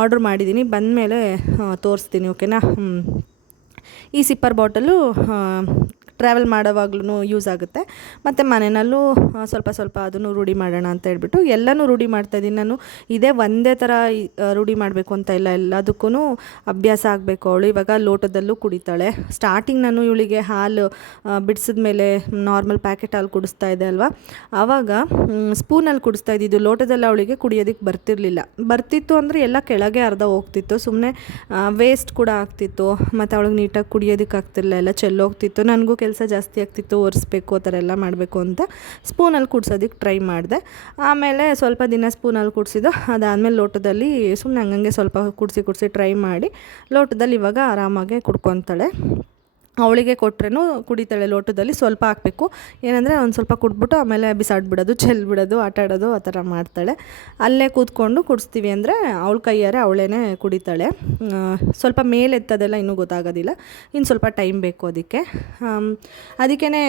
ಆರ್ಡ್ರ್ ಮಾಡಿದ್ದೀನಿ. ಬಂದಮೇಲೆ ತೋರಿಸ್ತೀನಿ, ಓಕೆನಾ. ಈ ಸಿಪ್ಪರ್ ಬಾಟಲು ಟ್ರಾವೆಲ್ ಮಾಡೋವಾಗ್ಲೂ ಯೂಸ್ ಆಗುತ್ತೆ. ಮತ್ತು ಮನೆಯಲ್ಲೂ ಸ್ವಲ್ಪ ಸ್ವಲ್ಪ ಅದನ್ನು ರೂಢಿ ಮಾಡೋಣ ಅಂತ ಹೇಳ್ಬಿಟ್ಟು ಎಲ್ಲನೂ ರೂಢಿ ಮಾಡ್ತಾಯಿದ್ದೀನಿ ನಾನು. ಇದೇ ಒಂದೇ ಥರ ರೂಢಿ ಮಾಡಬೇಕು ಅಂತ ಇಲ್ಲ, ಎಲ್ಲದಕ್ಕೂ ಅಭ್ಯಾಸ ಆಗಬೇಕು. ಅವಳು ಇವಾಗ ಲೋಟದಲ್ಲೂ ಕುಡಿತಾಳೆ. ಸ್ಟಾರ್ಟಿಂಗ್ ನಾನು ಇವಳಿಗೆ ಹಾಲು ಬಿಡಿಸಿದ ಮೇಲೆ ನಾರ್ಮಲ್ ಪ್ಯಾಕೆಟ್ ಹಾಲು ಕುಡಿಸ್ತಾ ಇದ್ದೆ ಅಲ್ವಾ, ಆವಾಗ ಸ್ಪೂನಲ್ಲಿ ಕುಡಿಸ್ತಾ ಇದ್ದಿದ್ದು. ಲೋಟದಲ್ಲಿ ಅವಳಿಗೆ ಕುಡಿಯೋದಕ್ಕೆ ಬರ್ತಿತ್ತು ಅಂದರೆ ಎಲ್ಲ ಕೆಳಗೆ ಅರ್ಧ ಹೋಗ್ತಿತ್ತು, ಸುಮ್ಮನೆ ವೇಸ್ಟ್ ಕೂಡ ಆಗ್ತಿತ್ತು. ಮತ್ತು ಅವಳಿಗೆ ನೀಟಾಗಿ ಕುಡಿಯೋದಕ್ಕೆ ಆಗ್ತಿರಲಿಲ್ಲ, ಎಲ್ಲ ಚೆಲ್ಲೋಗ್ತಿತ್ತು. ನನಗೂ ಕೆಲಸ ಜಾಸ್ತಿ ಆಗ್ತಿತ್ತು, ಒರೆಸ್ಬೇಕು ಆ ಥರ ಎಲ್ಲ ಮಾಡಬೇಕು ಅಂತ ಸ್ಪೂನಲ್ಲಿ ಕುಡ್ಸೋದಕ್ಕೆ ಟ್ರೈ ಮಾಡಿದೆ. ಆಮೇಲೆ ಸ್ವಲ್ಪ ದಿನ ಸ್ಪೂನಲ್ಲಿ ಕುಡಿಸಿದ್ದು, ಅದಾದಮೇಲೆ ಲೋಟದಲ್ಲಿ ಸುಮ್ಮನೆ ಹಂಗಂಗೆ ಸ್ವಲ್ಪ ಕುಡಿಸಿ ಟ್ರೈ ಮಾಡಿ ಲೋಟದಲ್ಲಿ ಇವಾಗ ಆರಾಮಾಗೆ ಕುಡ್ಕೊತಾಳೆ. ಅವಳಿಗೆ ಕೊಟ್ರೇನು ಕುಡಿತಾಳೆ. ಲೋಟದಲ್ಲಿ ಸ್ವಲ್ಪ ಹಾಕಬೇಕು, ಏನಂದರೆ ಒಂದು ಸ್ವಲ್ಪ ಕುಡಿದ್ಬಿಟ್ಟು ಆಮೇಲೆ ಬಿಸಾಡ್ಬಿಡೋದು, ಚೆಲ್ಬಿಡೋದು, ಆಟ ಆಡೋದು ಆ ಥರ ಮಾಡ್ತಾಳೆ. ಅಲ್ಲೇ ಕೂತ್ಕೊಂಡು ಕುಡಿಸ್ತೀವಿ ಅಂದರೆ ಅವಳ ಕೈಯಾರೆ ಅವಳೇ ಕುಡಿತಾಳೆ. ಸ್ವಲ್ಪ ಮೇಲೆ ಎತ್ತದೆಲ್ಲ ಇನ್ನೂ ಗೊತ್ತಾಗೋದಿಲ್ಲ, ಇನ್ನು ಸ್ವಲ್ಪ ಟೈಮ್ ಬೇಕು ಅದಕ್ಕೆ. ಅದಕ್ಕೇ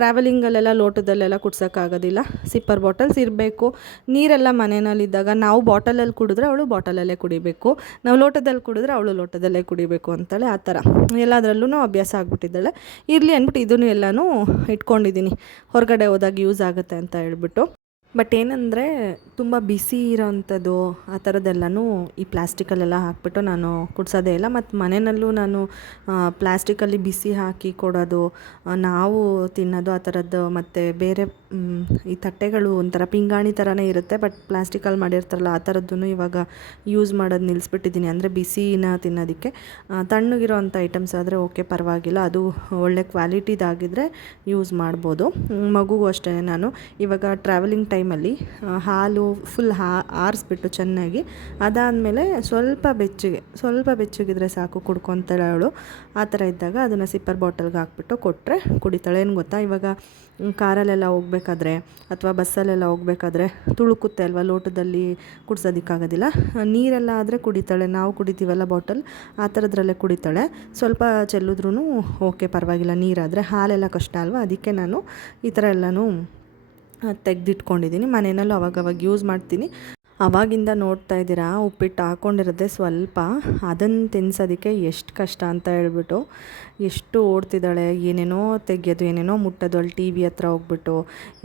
ಟ್ರಾವೆಲಿಂಗಲ್ಲೆಲ್ಲ ಲೋಟದಲ್ಲೆಲ್ಲ ಕುಡ್ಸೋಕ್ಕಾಗೋದಿಲ್ಲ. ಸಿಪ್ಪರ್ ಬಾಟಲ್ಸ್ ಇರಬೇಕು. ನೀರೆಲ್ಲ ಮನೆಯಲ್ಲಿದ್ದಾಗ ನಾವು ಬಾಟಲಲ್ಲಿ ಕುಡಿದ್ರೆ ಅವಳು ಬಾಟಲಲ್ಲೇ ಕುಡಿಬೇಕು, ನಾವು ಲೋಟದಲ್ಲಿ ಕುಡಿದ್ರೆ ಅವಳು ಲೋಟದಲ್ಲೇ ಕುಡಿಬೇಕು ಅಂತಾಳೆ. ಆ ಥರ ಎಲ್ಲದರಲ್ಲೂ ಅಭ್ಯಾಸ ಆಗ್ಬಿಟ್ಟಿದ್ದಾಳೆ. ಇರಲಿ ಅಂದ್ಬಿಟ್ಟು ಇದನ್ನು ಎಲ್ಲನೂ ಇಟ್ಕೊಂಡಿದ್ದೀನಿ, ಹೊರಗಡೆ ಹೋದಾಗ ಯೂಸ್ ಆಗುತ್ತೆ ಅಂತ ಹೇಳ್ಬಿಟ್ಟು. ಬಟ್ ಏನಂದರೆ ತುಂಬ ಬಿಸಿ ಇರೋವಂಥದ್ದು ಆ ಥರದ್ದೆಲ್ಲನೂ ಈ ಪ್ಲಾಸ್ಟಿಕಲ್ಲೆಲ್ಲ ಹಾಕ್ಬಿಟ್ಟು ನಾನು ಕುಡ್ಸೋದೇ ಇಲ್ಲ. ಮತ್ತು ಮನೆಯಲ್ಲೂ ನಾನು ಪ್ಲಾಸ್ಟಿಕಲ್ಲಿ ಬಿಸಿ ಹಾಕಿ ಕೊಡೋದು, ನಾವು ತಿನ್ನೋದು ಆ ಥರದ್ದು. ಮತ್ತು ಬೇರೆ ಈ ತಟ್ಟೆಗಳು ಒಂಥರ ಪಿಂಗಾಣಿ ಥರನೇ ಇರುತ್ತೆ, ಬಟ್ ಪ್ಲಾಸ್ಟಿಕಲ್ಲಿ ಮಾಡಿರ್ತಾರಲ್ಲ ಆ ಥರದ್ದನ್ನು ಇವಾಗ ಯೂಸ್ ಮಾಡೋದು ನಿಲ್ಲಿಸ್ಬಿಟ್ಟಿದ್ದೀನಿ. ಅಂದರೆ ಬಿಸಿನ ತಿನ್ನೋದಕ್ಕೆ ತಣ್ಣಗಿರೋವಂಥ ಐಟಮ್ಸ್ ಆದರೆ ಓಕೆ, ಪರವಾಗಿಲ್ಲ, ಅದು ಒಳ್ಳೆ ಕ್ವಾಲಿಟಿದಾಗಿದ್ದರೆ ಯೂಸ್ ಮಾಡ್ಬೋದು. ಮಗುಗೂ ಅಷ್ಟೇ ನಾನು ಇವಾಗ ಟ್ರಾವೆಲಿಂಗ್ ಟೈಮಲ್ಲಿ ಹಾಲು ಫುಲ್ ಆರಿಸ್ಬಿಟ್ಟು ಚೆನ್ನಾಗಿ, ಅದಾದಮೇಲೆ ಸ್ವಲ್ಪ ಬೆಚ್ಚಗಿದ್ರೆ ಸಾಕು, ಕುಡ್ಕೊತಾಳೆ ಅವಳು. ಆ ಥರ ಇದ್ದಾಗ ಅದನ್ನು ಸಿಪ್ಪರ್ ಬಾಟಲ್ಗೆ ಹಾಕ್ಬಿಟ್ಟು ಕೊಟ್ಟರೆ ಕುಡಿತಾಳೆ. ಏನು ಗೊತ್ತಾ, ಇವಾಗ ಕಾರಲ್ಲೆಲ್ಲ ಹೋಗ್ಬೇಕಾದ್ರೆ ಅಥವಾ ಬಸ್ಸಲ್ಲೆಲ್ಲ ಹೋಗ್ಬೇಕಾದ್ರೆ ತುಳುಕುತ್ತೆ ಅಲ್ವಾ, ಲೋಟದಲ್ಲಿ ಕುಡ್ಸೋದಕ್ಕಾಗೋದಿಲ್ಲ. ನೀರೆಲ್ಲ ಆದರೆ ಕುಡಿತಾಳೆ, ನಾವು ಕುಡಿತೀವಲ್ಲ ಬಾಟಲ್, ಆ ಥರದ್ರಲ್ಲೇ ಕುಡಿತಾಳೆ. ಸ್ವಲ್ಪ ಚೆಲ್ಲಿದ್ರೂ ಓಕೆ, ಪರವಾಗಿಲ್ಲ. ನೀರಾದರೆ ಹಾಲೆಲ್ಲ ಕಷ್ಟ ಅಲ್ವಾ, ಅದಕ್ಕೆ ನಾನು ಈ ಥರ ಎಲ್ಲನೂ ತೆಗೆದಿಟ್ಕೊಂಡಿದ್ದೀನಿ. ಮನೆಯಲ್ಲೂ ಅವಾಗವಾಗ ಯೂಸ್ ಮಾಡ್ತೀನಿ. ಆವಾಗಿಂದ ನೋಡ್ತಾ ಇದ್ದೀರಾ, ಉಪ್ಪಿಟ್ಟು ಹಾಕ್ಕೊಂಡಿರೋದೆ ಸ್ವಲ್ಪ, ಅದನ್ನು ತಿನ್ನಿಸೋದಕ್ಕೆ ಎಷ್ಟು ಕಷ್ಟ ಅಂತ ಹೇಳ್ಬಿಟ್ಟು ಎಷ್ಟು ಓಡ್ತಿದ್ದಾಳೆ. ಏನೇನೋ ತೆಗಿಯೋದು, ಏನೇನೋ ಮುಟ್ಟೋದು, ಅಲ್ಲಿ ಟಿ ವಿ ಹತ್ರ ಹೋಗ್ಬಿಟ್ಟು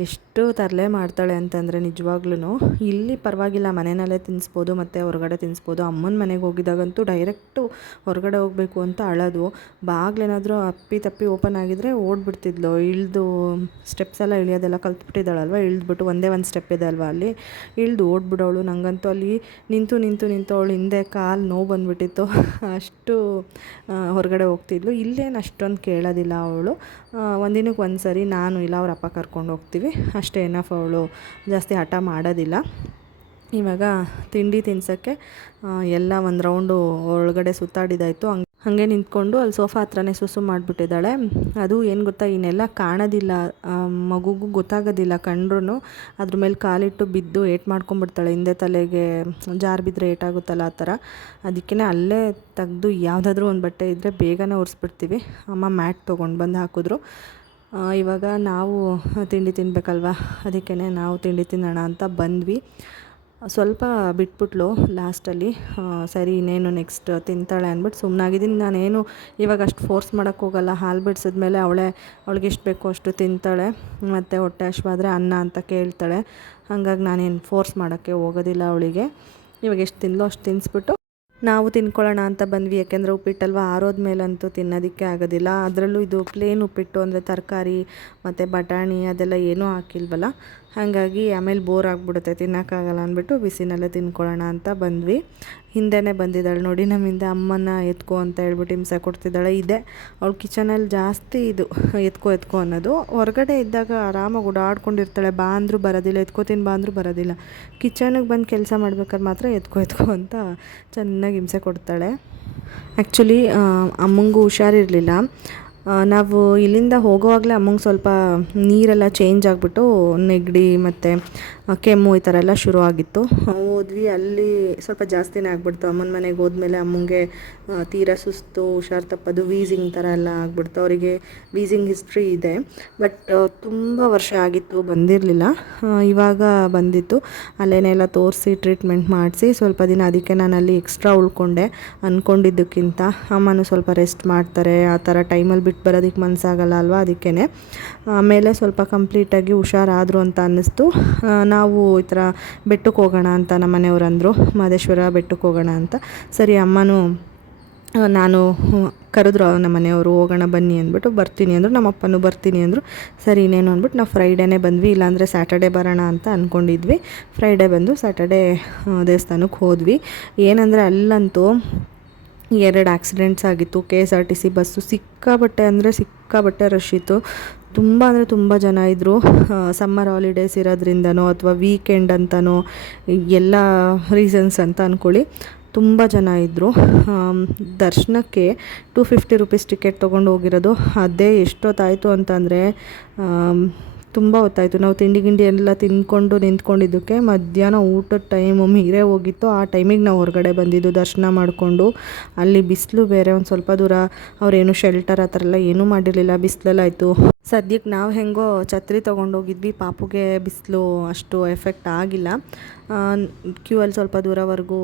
ಎಷ್ಟು ತರಲೆ ಮಾಡ್ತಾಳೆ ಅಂತಂದರೆ ನಿಜವಾಗ್ಲೂ. ಇಲ್ಲಿ ಪರವಾಗಿಲ್ಲ, ಮನೆಯಲ್ಲೇ ತಿನ್ನಿಸ್ಬೋದು ಮತ್ತು ಹೊರಗಡೆ ತಿನ್ನಿಸ್ಬೋದು. ಅಮ್ಮನ ಮನೆಗೆ ಹೋಗಿದ್ದಾಗಂತೂ ಡೈರೆಕ್ಟು ಹೊರಗಡೆ ಹೋಗಬೇಕು ಅಂತ ಅಳೋದು. ಬಾಗಿಲೇನಾದರೂ ಅಪ್ಪಿ ತಪ್ಪಿ ಓಪನ್ ಆಗಿದ್ರೆ ಓಡ್ಬಿಡ್ತಿದ್ಲು. ಇಳಿದು ಸ್ಟೆಪ್ಸ್ ಎಲ್ಲ ಇಳಿಯೋದೆಲ್ಲ ಕಲ್ತ್ಬಿಟ್ಟಿದ್ದಾಳಲ್ವ, ಇಳಿದ್ಬಿಟ್ಟು ಒಂದೇ ಒಂದು ಸ್ಟೆಪ್ ಇದೆ ಅಲ್ವಾ, ಅಲ್ಲಿ ಇಳಿದು ಓಡ್ಬಿಡೋಳು. ನನಗಂತೂ ಅಲ್ಲಿ ನಿಂತು ಅವಳು ಹಿಂದೆ ಕಾಲು ನೋವು ಬಂದುಬಿಟ್ಟಿತ್ತು, ಅಷ್ಟು ಹೊರಗಡೆ ಹೋಗ್ತಿದ್ಲು. ಇಲ್ಲೇನು ಅಷ್ಟೊಂದು ಕೇಳೋದಿಲ್ಲ ಅವಳು. ಒಂದಿನಕ್ಕೆ ಒಂದು ಸರಿ ನಾನು ಇಲ್ಲ ಅವ್ರ ಅಪ್ಪ ಕರ್ಕೊಂಡು ಹೋಗ್ತೀವಿ, ಅಷ್ಟೇ ಎನಫ್. ಅವಳು ಜಾಸ್ತಿ ಹಠ ಮಾಡೋದಿಲ್ಲ. ಇವಾಗ ತಿಂಡಿ ತಿನ್ಸೋಕ್ಕೆ ಎಲ್ಲ ಒಂದು ರೌಂಡು ಒಳಗಡೆ ಸುತ್ತಾಡಿದಾಯಿತು. ಹಾಗೆ ನಿಂತ್ಕೊಂಡು ಅಲ್ಲಿ ಸೋಫಾ ಹತ್ರನೇ ಸುಸು ಮಾಡಿಬಿಟ್ಟಿದ್ದಾಳೆ. ಅದು ಏನು ಗೊತ್ತಾ, ಇನ್ನೆಲ್ಲ ಕಾಣೋದಿಲ್ಲ, ಮಗುಗೂ ಗೊತ್ತಾಗೋದಿಲ್ಲ. ಕಂಡ್ರೂ ಅದ್ರ ಮೇಲೆ ಕಾಲಿಟ್ಟು ಬಿದ್ದು ಏಟ್ ಮಾಡ್ಕೊಂಬಿಡ್ತಾಳೆ. ಹಿಂದೆ ತಲೆಗೆ ಜಾರು ಬಿದ್ದರೆ ಏಟಾಗುತ್ತಲ್ಲ, ಆ ಥರ. ಅದಕ್ಕೇ ಅಲ್ಲೇ ತೆಗೆದು ಯಾವುದಾದ್ರೂ ಒಂದು ಬಟ್ಟೆ ಇದ್ದರೆ ಬೇಗನೆ ಒರೆಸ್ಬಿಡ್ತೀವಿ. ಅಮ್ಮ ಮ್ಯಾಟ್ ತೊಗೊಂಡು ಬಂದು ಹಾಕಿದ್ರು. ಇವಾಗ ನಾವು ತಿಂಡಿ ತಿನ್ನಬೇಕಲ್ವ, ಅದಕ್ಕೇ ನಾವು ತಿಂಡಿ ತಿನ್ನೋಣ ಅಂತ ಬಂದ್ವಿ. ಸ್ವಲ್ಪ ಬಿಟ್ಬಿಟ್ಲು ಲಾಸ್ಟಲ್ಲಿ. ಸರಿ ಇನ್ನೇನು ನೆಕ್ಸ್ಟ್ ತಿಂತಾಳೆ ಅಂದ್ಬಿಟ್ಟು ಸುಮ್ಮನಾಗಿದ್ದೀನಿ. ನಾನೇನು ಇವಾಗ ಅಷ್ಟು ಫೋರ್ಸ್ ಮಾಡೋಕ್ಕೆ ಹೋಗಲ್ಲ. ಹಾಲು ಬಿಡಿಸಿದ್ಮೇಲೆ ಅವಳಿಗೆ ಎಷ್ಟು ಬೇಕೋ ಅಷ್ಟು ತಿಂತಾಳೆ. ಮತ್ತು ಹೊಟ್ಟೆ ಹಶ್ವಾದ್ರೆ ಅನ್ನ ಅಂತ ಕೇಳ್ತಾಳೆ. ಹಾಗಾಗಿ ನಾನೇನು ಫೋರ್ಸ್ ಮಾಡೋಕ್ಕೆ ಹೋಗೋದಿಲ್ಲ ಅವಳಿಗೆ. ಇವಾಗ ಎಷ್ಟು ತಿನ್ನಲೋ ಅಷ್ಟು ತಿನ್ನಿಸ್ಬಿಟ್ಟು ನಾವು ತಿನ್ಕೊಳ್ಳೋಣ ಅಂತ ಬಂದ್ವಿ. ಯಾಕೆಂದರೆ ಉಪ್ಪಿಟ್ಟಲ್ವ, ಆರೋದ ಮೇಲಂತೂ ತಿನ್ನೋದಕ್ಕೆ ಆಗೋದಿಲ್ಲ. ಅದರಲ್ಲೂ ಇದು ಪ್ಲೇನ್ ಉಪ್ಪಿಟ್ಟು, ಅಂದರೆ ತರಕಾರಿ ಮತ್ತು ಬಟಾಣಿ ಅದೆಲ್ಲ ಏನೂ ಹಾಕಿಲ್ವಲ್ಲ, ಹಾಗಾಗಿ ಆಮೇಲೆ ಬೋರ್ ಆಗಿಬಿಡುತ್ತೆ, ತಿನ್ನೋಕ್ಕಾಗಲ್ಲ ಅಂದ್ಬಿಟ್ಟು ಬಿಸಿನಲ್ಲೇ ತಿನ್ಕೊಳ್ಳೋಣ ಅಂತ ಬಂದ್ವಿ. ಹಿಂದೆನೇ ಬಂದಿದ್ದಾಳೆ ನೋಡಿ, ನಮ್ಮಿಂದ ಅಮ್ಮನ ಎತ್ಕೋ ಅಂತ ಹೇಳ್ಬಿಟ್ಟು ಹಿಂಸೆ ಕೊಡ್ತಿದ್ದಾಳೆ. ಇದೆ ಅವಳು ಕಿಚನಲ್ಲಿ ಜಾಸ್ತಿ ಇದು ಎತ್ಕೋ ಅನ್ನೋದು. ಹೊರಗಡೆ ಇದ್ದಾಗ ಆರಾಮಾಗಿ ಓಡಾಡ್ಕೊಂಡಿರ್ತಾಳೆ, ಬಾ ಅಂದರೂ ಬರೋದಿಲ್ಲ, ಎತ್ಕೋತೀನಿ ಬಾ ಅಂದರೂ ಬರೋದಿಲ್ಲ. ಕಿಚನಿಗೆ ಬಂದು ಕೆಲಸ ಮಾಡ್ಬೇಕಾದ್ರೆ ಮಾತ್ರ ಎತ್ಕೋ ಅಂತ ಚೆನ್ನಾಗಿ ಹಿಂಸೆ ಕೊಡ್ತಾಳೆ. ಆ್ಯಕ್ಚುಲಿ ಅಮ್ಮಂಗೂ ಹುಷಾರಿರಲಿಲ್ಲ. ನಾವು ಇಲ್ಲಿಂದ ಹೋಗುವಾಗಲೇ ಅಮ್ಮಂಗೆ ಸ್ವಲ್ಪ ನೀರೆಲ್ಲ ಚೇಂಜ್ ಆಗಿಬಿಟ್ಟು ನೆಗಡಿ ಮತ್ತು ಕೆಮ್ಮು ಈ ಥರ ಎಲ್ಲ ಶುರು ಆಗಿತ್ತು. ಹೋದ್ವಿ, ಅಲ್ಲಿ ಸ್ವಲ್ಪ ಜಾಸ್ತಿನೇ ಆಗ್ಬಿಡ್ತು. ಅಮ್ಮನ ಮನೆಗೆ ಹೋದ್ಮೇಲೆ ಅಮ್ಮಂಗೆ ತೀರಾ ಸುಸ್ತು, ಹುಷಾರು ತಪ್ಪೋದು, ವೀಸಿಂಗ್ ಥರ ಎಲ್ಲ ಆಗ್ಬಿಡ್ತು. ಅವರಿಗೆ ವೀಸಿಂಗ್ ಹಿಸ್ಟ್ರಿ ಇದೆ, ಬಟ್ ತುಂಬ ವರ್ಷ ಆಗಿತ್ತು ಬಂದಿರಲಿಲ್ಲ. ಇವಾಗ ಬಂದಿತ್ತು. ಅಲ್ಲೇನೆಲ್ಲ ತೋರಿಸಿ ಟ್ರೀಟ್ಮೆಂಟ್ ಮಾಡಿಸಿ ಸ್ವಲ್ಪ ದಿನ ಅದಕ್ಕೆ ನಾನು ಅಲ್ಲಿ ಎಕ್ಸ್ಟ್ರಾ ಉಳ್ಕೊಂಡೆ ಅಂದ್ಕೊಂಡಿದ್ದಕ್ಕಿಂತ. ಅಮ್ಮನೂ ಸ್ವಲ್ಪ ರೆಸ್ಟ್ ಮಾಡ್ತಾರೆ, ಆ ಥರ ಟೈಮಲ್ಲಿ ಬಿಟ್ಟು ಬರೋದಕ್ಕೆ ಮನಸ್ಸಾಗಲ್ಲ ಅಲ್ವಾ, ಅದಕ್ಕೇ. ಆಮೇಲೆ ಸ್ವಲ್ಪ ಕಂಪ್ಲೀಟಾಗಿ ಹುಷಾರಾದರು ಅಂತ ಅನ್ನಿಸ್ತು. ನಾವು ಈ ಥರ ಬೆಟ್ಟಕ್ಕೆ ಹೋಗೋಣ ಅಂತ ನಮ್ಮ ಮನೆಯವ್ರು ಅಂದರು, ಮಹದೇಶ್ವರ ಬೆಟ್ಟಕ್ಕೆ ಹೋಗೋಣ ಅಂತ. ಸರಿ ಅಮ್ಮನೂ ನಾನು ಕರೆದ್ರು ನಮ್ಮ ಮನೆಯವರು, ಹೋಗೋಣ ಬನ್ನಿ ಅಂದ್ಬಿಟ್ಟು. ಬರ್ತೀನಿ ಅಂದರು, ನಮ್ಮ ಅಪ್ಪನೂ ಬರ್ತೀನಿ ಅಂದರು. ಸರಿ ಇನ್ನೇನು ಅಂದ್ಬಿಟ್ಟು ನಾವು ಫ್ರೈಡೇನೇ ಬಂದ್ವಿ, ಇಲ್ಲಾಂದರೆ ಸ್ಯಾಟರ್ಡೇ ಬರೋಣ ಅಂತ ಅಂದ್ಕೊಂಡಿದ್ವಿ. ಫ್ರೈಡೇ ಬಂದು ಸ್ಯಾಟರ್ಡೇ ದೇವಸ್ಥಾನಕ್ಕೆ ಹೋದ್ವಿ. ಏನಂದರೆ ಅಲ್ಲಂತೂ 2 ಆಕ್ಸಿಡೆಂಟ್ಸ್ ಆಗಿತ್ತು. KSRTC ಬಸ್ಸು ಸಿಕ್ಕಾಬಟ್ಟೆ ರಶ್ ಇತ್ತು. ತುಂಬ ಅಂದರೆ ತುಂಬ ಜನ ಇದ್ದರು. ಸಮ್ಮರ್ ಹಾಲಿಡೇಸ್ ಇರೋದ್ರಿಂದನೋ ಅಥವಾ ವೀಕೆಂಡ್ ಅಂತನೋ, ಎಲ್ಲ ರೀಸನ್ಸ್ ಅಂತ ಅಂದ್ಕೊಳ್ಳಿ, ತುಂಬ ಜನ ಇದ್ದರು. ದರ್ಶನಕ್ಕೆ 250 ರೂಪೀಸ್ ಟಿಕೆಟ್ ತೊಗೊಂಡು ಹೋಗಿರೋದು. ಅದೇ ಎಷ್ಟೊತ್ತಾಯಿತು ಅಂತಂದರೆ ತುಂಬ ಹೊತ್ತಾಯಿತು. ನಾವು ತಿಂಡಿ ಎಲ್ಲ ತಿಂದ್ಕೊಂಡು ನಿಂತ್ಕೊಂಡಿದ್ದಕ್ಕೆ ಮಧ್ಯಾಹ್ನ ಊಟದ ಟೈಮು ಮೀರೇ ಹೋಗಿತ್ತು. ಆ ಟೈಮಿಗೆ ನಾವು ಹೊರಗಡೆ ಬಂದಿದ್ದು ದರ್ಶನ ಮಾಡಿಕೊಂಡು. ಅಲ್ಲಿ ಬಿಸಿಲು ಬೇರೆ, ಒಂದು ಸ್ವಲ್ಪ ದೂರ ಅವರೇನು ಶೆಲ್ಟರ್ ಆ ಥರ ಎಲ್ಲ ಏನೂ ಮಾಡಿರಲಿಲ್ಲ, ಬಿಸಿಲೆಲ್ಲಾಯಿತು. ಸದ್ಯಕ್ಕೆ ನಾವು ಹೆಂಗೋ ಛತ್ರಿ ತೊಗೊಂಡೋಗಿದ್ವಿ, ಪಾಪುಗೆ ಬಿಸಿಲು ಅಷ್ಟು ಎಫೆಕ್ಟ್ ಆಗಿಲ್ಲ. ಕ್ಯೂ ಅಲ್ಲಿ ಸ್ವಲ್ಪ ದೂರವರೆಗೂ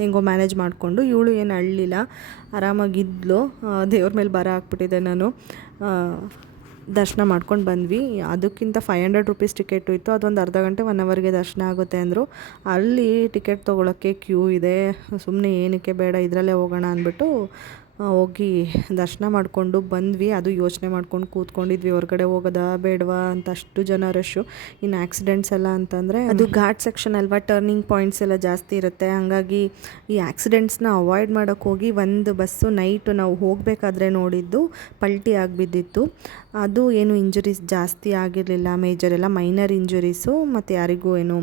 ಹೆಂಗೋ ಮ್ಯಾನೇಜ್ ಮಾಡಿಕೊಂಡು, ಇವಳು ಏನು ಅಳಲಿಲ್ಲ, ಆರಾಮಾಗಿದ್ಲು. ದೇವ್ರ ಮೇಲೆ ಭಾರ ಹಾಕ್ಬಿಟ್ಟಿದ್ದೆ ನಾನು. ದರ್ಶನ ಮಾಡ್ಕೊಂಡು ಬಂದ್ವಿ. ಅದಕ್ಕಿಂತ 500 ರೂಪೀಸ್ ಟಿಕೆಟು ಇತ್ತು. ಅದೊಂದು ಅರ್ಧ ಗಂಟೆ 1 ಅವರ್ಗೆ ದರ್ಶನ ಆಗುತ್ತೆ ಅಂದರು. ಅಲ್ಲಿ ಟಿಕೆಟ್ ತೊಗೊಳಕ್ಕೆ ಕ್ಯೂ ಇದೆ, ಸುಮ್ಮನೆ ಏನಕ್ಕೆ ಬೇಡ, ಇದರಲ್ಲೇ ಹೋಗೋಣ ಅಂದ್ಬಿಟ್ಟು ಹೋಗಿ ದರ್ಶನ ಮಾಡಿಕೊಂಡು ಬಂದ್ವಿ. ಅದು ಯೋಚನೆ ಮಾಡ್ಕೊಂಡು ಕೂತ್ಕೊಂಡಿದ್ವಿ, ಹೊರಗಡೆ ಹೋಗೋದಾ ಬೇಡವಾ ಅಂತ, ಅಷ್ಟು ಜನ ರಶ್ಶು. ಇನ್ನು ಆಕ್ಸಿಡೆಂಟ್ಸ್ ಎಲ್ಲ ಅಂತಂದರೆ ಅದು ಘಾಟ್ ಸೆಕ್ಷನ್ ಅಲ್ವಾ, ಟರ್ನಿಂಗ್ ಪಾಯಿಂಟ್ಸ್ ಎಲ್ಲ ಜಾಸ್ತಿ ಇರುತ್ತೆ. ಹಾಗಾಗಿ ಈ ಆಕ್ಸಿಡೆಂಟ್ಸ್ನ ಅವಾಯ್ಡ್ ಮಾಡೋಕ್ಕೆ ಹೋಗಿ ಒಂದು ಬಸ್ಸು ನೈಟು ನಾವು ಹೋಗಬೇಕಾದ್ರೆ ನೋಡಿದ್ದು ಪಲ್ಟಿ ಆಗಿಬಿದ್ದಿತ್ತು. ಅದು ಏನು ಇಂಜುರೀಸ್ ಜಾಸ್ತಿ ಆಗಿರಲಿಲ್ಲ, ಮೇಜರ್ ಎಲ್ಲ ಮೈನರ್ ಇಂಜುರೀಸು, ಮತ್ತು ಯಾರಿಗೂ ಏನು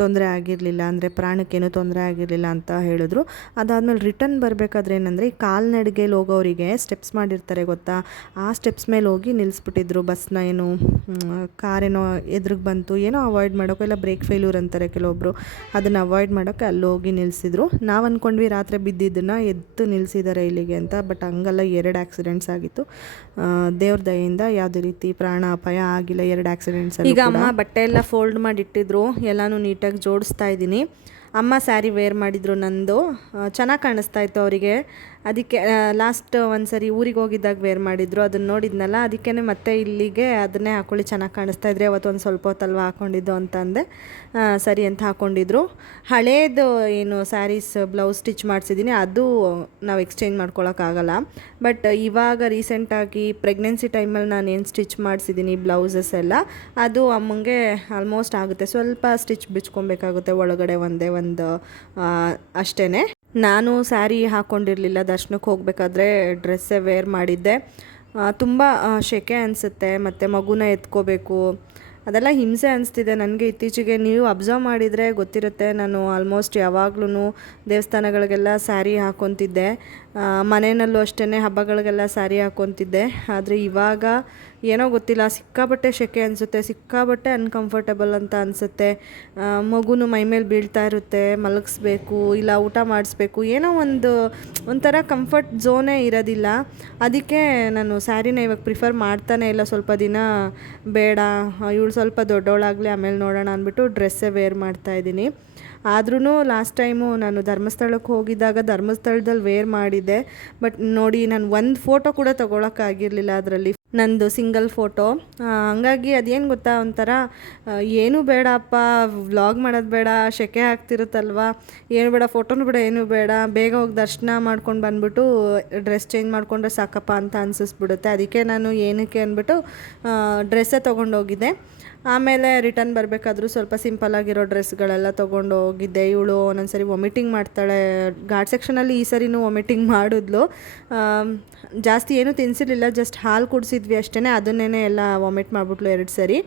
ತೊಂದರೆ ಆಗಿರಲಿಲ್ಲ, ಅಂದರೆ ಪ್ರಾಣಕ್ಕೇನು ತೊಂದರೆ ಆಗಿರಲಿಲ್ಲ ಅಂತ ಹೇಳಿದ್ರು. ಅದಾದಮೇಲೆ ರಿಟರ್ನ್ ಬರಬೇಕಾದ್ರೆ ಏನಂದರೆ, ಈ ಕಾಲ್ನಡಿಗೆಯಲ್ಲಿ ಹೋಗೋರಿಗೆ ಸ್ಟೆಪ್ಸ್ ಮಾಡಿರ್ತಾರೆ ಗೊತ್ತಾ, ಆ ಸ್ಟೆಪ್ಸ್ ಮೇಲೆ ಹೋಗಿ ನಿಲ್ಲಿಸ್ಬಿಟ್ಟಿದ್ರು ಬಸ್ನ. ಏನು ಕಾರೇನೋ ಎದುರಿಗೆ ಬಂತು, ಏನೋ ಅವಾಯ್ಡ್ ಮಾಡೋಕ್ಕೆ, ಇಲ್ಲ ಬ್ರೇಕ್ ಫೇಲ್ಯೂರ್ ಅಂತಾರೆ ಕೆಲವೊಬ್ಬರು, ಅದನ್ನು ಅವಾಯ್ಡ್ ಮಾಡೋಕ್ಕೆ ಅಲ್ಲಿ ಹೋಗಿ ನಿಲ್ಲಿಸಿದ್ರು. ನಾವು ಅಂದ್ಕೊಂಡ್ವಿ ರಾತ್ರಿ ಬಿದ್ದಿದ್ದನ್ನು ಎದ್ದು ನಿಲ್ಲಿಸಿದ್ದಾರೆ ಇಲ್ಲಿಗೆ ಅಂತ, ಬಟ್ ಹಂಗಲ್ಲ, 2 ಆಕ್ಸಿಡೆಂಟ್ಸ್ ಆಗಿತ್ತು. ದೇವ್ರ ದಯೆಯಿಂದ ಯಾವುದೇ ರೀತಿ ಪ್ರಾಣ ಅಪಾಯ ಆಗಿಲ್ಲ 2 ಆಕ್ಸಿಡೆಂಟ್ಸ್. ಈಗ ಅಮ್ಮ ಬಟ್ಟೆ ಎಲ್ಲ ಫೋಲ್ಡ್ ಮಾಡಿಟ್ಟಿದ್ರು, ಎಲ್ಲನೂ ನೀಟಾಗಿ ಜೋಡಿಸ್ತಾ ಇದ್ದೀನಿ. ಅಮ್ಮ ಸ್ಯಾರಿ ವೇರ್ ಮಾಡಿದ್ರು, ನಂದು ಚೆನ್ನಾಗಿ ಕಾಣಿಸ್ತಾ ಇತ್ತು ಅವರಿಗೆ. ಅದಕ್ಕೆ ಲಾಸ್ಟ್ ಒಂದು ಸರಿ ಊರಿಗೆ ಹೋಗಿದ್ದಾಗ ವೇರ್ ಮಾಡಿದ್ರು, ಅದನ್ನು ನೋಡಿದ್ನಲ್ಲ, ಅದಕ್ಕೇ ಮತ್ತೆ ಇಲ್ಲಿಗೆ ಅದನ್ನೇ ಹಾಕ್ಕೊಳ್ಳಿ, ಚೆನ್ನಾಗಿ ಕಾಣಿಸ್ತಾ ಇದ್ರೆ. ಅವತ್ತು ಒಂದು ಸ್ವಲ್ಪ ಹೊತ್ತಲ್ವ ಹಾಕ್ಕೊಂಡಿದ್ದು ಅಂತಂದೆ, ಸರಿ ಅಂತ ಹಾಕ್ಕೊಂಡಿದ್ರು. ಹಳೇದು ಏನು ಸ್ಯಾರೀಸ್ ಬ್ಲೌಸ್ ಸ್ಟಿಚ್ ಮಾಡಿಸಿದ್ದೀನಿ, ಅದು ನಾವು ಎಕ್ಸ್ಚೇಂಜ್ ಮಾಡ್ಕೊಳಕ್ಕಾಗಲ್ಲ. ಬಟ್ ಇವಾಗ ರೀಸೆಂಟಾಗಿ ಪ್ರೆಗ್ನೆನ್ಸಿ ಟೈಮಲ್ಲಿ ನಾನು ಏನು ಸ್ಟಿಚ್ ಮಾಡಿಸಿದ್ದೀನಿ ಬ್ಲೌಸಸ್ ಎಲ್ಲ, ಅದು ಅಮ್ಮಂಗೆ ಆಲ್ಮೋಸ್ಟ್ ಆಗುತ್ತೆ. ಸ್ವಲ್ಪ ಸ್ಟಿಚ್ ಬಿಚ್ಕೊಬೇಕಾಗುತ್ತೆ ಒಳಗಡೆ, ಒಂದೇ ಒಂದು ಅಷ್ಟೇ. ನಾನು ಸ್ಯಾರಿ ಹಾಕ್ಕೊಂಡಿರಲಿಲ್ಲ, ದರ್ಶನಕ್ಕೆ ಹೋಗಬೇಕಾದ್ರೆ ಡ್ರೆಸ್ಸೇ ವೇರ್ ಮಾಡಿದ್ದೆ. ತುಂಬ ಸೆಕೆ ಅನಿಸುತ್ತೆ, ಮತ್ತು ಮಗುನ ಎತ್ಕೋಬೇಕು, ಅದೆಲ್ಲ ಹಿಂಸೆ ಅನಿಸ್ತಿದೆ ನನಗೆ ಇತ್ತೀಚೆಗೆ. ನೀವು ಅಬ್ಸರ್ವ್ ಮಾಡಿದರೆ ಗೊತ್ತಿರುತ್ತೆ, ನಾನು ಆಲ್ಮೋಸ್ಟ್ ಯಾವಾಗ್ಲೂ ದೇವಸ್ಥಾನಗಳಿಗೆಲ್ಲ ಸ್ಯಾರಿ ಹಾಕ್ಕೊತಿದ್ದೆ, ಮನೆಯಲ್ಲೂ ಅಷ್ಟೇ ಹಬ್ಬಗಳಿಗೆಲ್ಲ ಸ್ಯಾರಿ ಹಾಕ್ಕೊತಿದ್ದೆ. ಆದರೆ ಇವಾಗ ಏನೋ ಗೊತ್ತಿಲ್ಲ, ಸಿಕ್ಕಾಬಟ್ಟೆ ಸೆಕೆ ಅನಿಸುತ್ತೆ, ಸಿಕ್ಕಾಬಟ್ಟೆ ಅನ್ಕಂಫರ್ಟಬಲ್ ಅಂತ ಅನಿಸುತ್ತೆ. ಮಗುನು ಮೈ ಮೇಲೆ ಬೀಳ್ತಾ ಇರುತ್ತೆ, ಮಲಗಿಸ್ಬೇಕು ಇಲ್ಲ ಊಟ ಮಾಡಿಸ್ಬೇಕು, ಏನೋ ಒಂಥರ ಕಂಫರ್ಟ್ ಝೋನೇ ಇರೋದಿಲ್ಲ. ಅದಕ್ಕೆ ನಾನು ಸ್ಯಾರಿನ ಇವಾಗ ಪ್ರಿಫರ್ ಮಾಡ್ತಾನೆ ಇಲ್ಲ. ಸ್ವಲ್ಪ ದಿನ ಬೇಡ, ಇವಳು ಸ್ವಲ್ಪ ದೊಡ್ಡವಳಾಗಲಿ ಆಮೇಲೆ ನೋಡೋಣ ಅಂದ್ಬಿಟ್ಟು ಡ್ರೆಸ್ಸೇ ವೇರ್ ಮಾಡ್ತಾಯಿದ್ದೀನಿ. ಆದ್ರೂ ಲಾಸ್ಟ್ ಟೈಮು ನಾನು ಧರ್ಮಸ್ಥಳಕ್ಕೆ ಹೋಗಿದ್ದಾಗ ಧರ್ಮಸ್ಥಳದಲ್ಲಿ ವೇರ್ ಮಾಡಿದ್ದೆ. ಬಟ್ ನೋಡಿ, ನಾನು ಒಂದು ಫೋಟೋ ಕೂಡ ತೊಗೊಳಕ್ಕಾಗಿರಲಿಲ್ಲ ಅದರಲ್ಲಿ, ನಂದು ಸಿಂಗಲ್ ಫೋಟೋ. ಹಂಗಾಗಿ ಅದೇನು ಗೊತ್ತಾ, ಒಂಥರ ಏನೂ ಬೇಡಪ್ಪ, ವ್ಲಾಗ್ ಮಾಡೋದು ಬೇಡ, ಸೆಕೆ ಆಗ್ತಿರುತ್ತಲ್ವ, ಏನು ಬೇಡ, ಫೋಟೋನು ಬೇಡ, ಏನೂ ಬೇಡ, ಬೇಗ ಹೋಗಿ ದರ್ಶನ ಮಾಡ್ಕೊಂಡು ಬಂದ್ಬಿಟ್ಟು ಡ್ರೆಸ್ ಚೇಂಜ್ ಮಾಡಿಕೊಂಡ್ರೆ ಸಾಕಪ್ಪ ಅಂತ ಅನಿಸಿಸ್ಬಿಡುತ್ತೆ. ಅದಕ್ಕೆ ನಾನು ಏನಕ್ಕೆ ಅಂದ್ಬಿಟ್ಟು ಡ್ರೆಸ್ಸೇ ತೊಗೊಂಡೋಗಿದ್ದೆ. ಆಮೇಲೆ ರಿಟರ್ನ್ ಬರಬೇಕಾದ್ರೂ ಸ್ವಲ್ಪ ಸಿಂಪಲ್ಲಾಗಿರೋ ಡ್ರೆಸ್ಗಳೆಲ್ಲ ತೊಗೊಂಡು ಹೋಗಿದ್ದೆ. ಇವಳು ಒಂದೊಂದ್ಸರಿ ವಾಮಿಟಿಂಗ್ ಮಾಡ್ತಾಳೆ, ಘಾಟ್ ಸೆಕ್ಷನಲ್ಲಿ ಈ ಸರಿನೂ ವಾಮಿಟಿಂಗ್ ಮಾಡಿದ್ಲು. ಜಾಸ್ತಿ ಏನೂ ತಿನ್ನಿಸಿರಲಿಲ್ಲ, ಜಸ್ಟ್ ಹಾಲು ಕುಡಿಸಿದ್ವಿ ಅಷ್ಟೇ, ಅದನ್ನೇ ಎಲ್ಲ ವಾಮಿಟ್ ಮಾಡಿಬಿಟ್ಲು 2 ಸರಿ.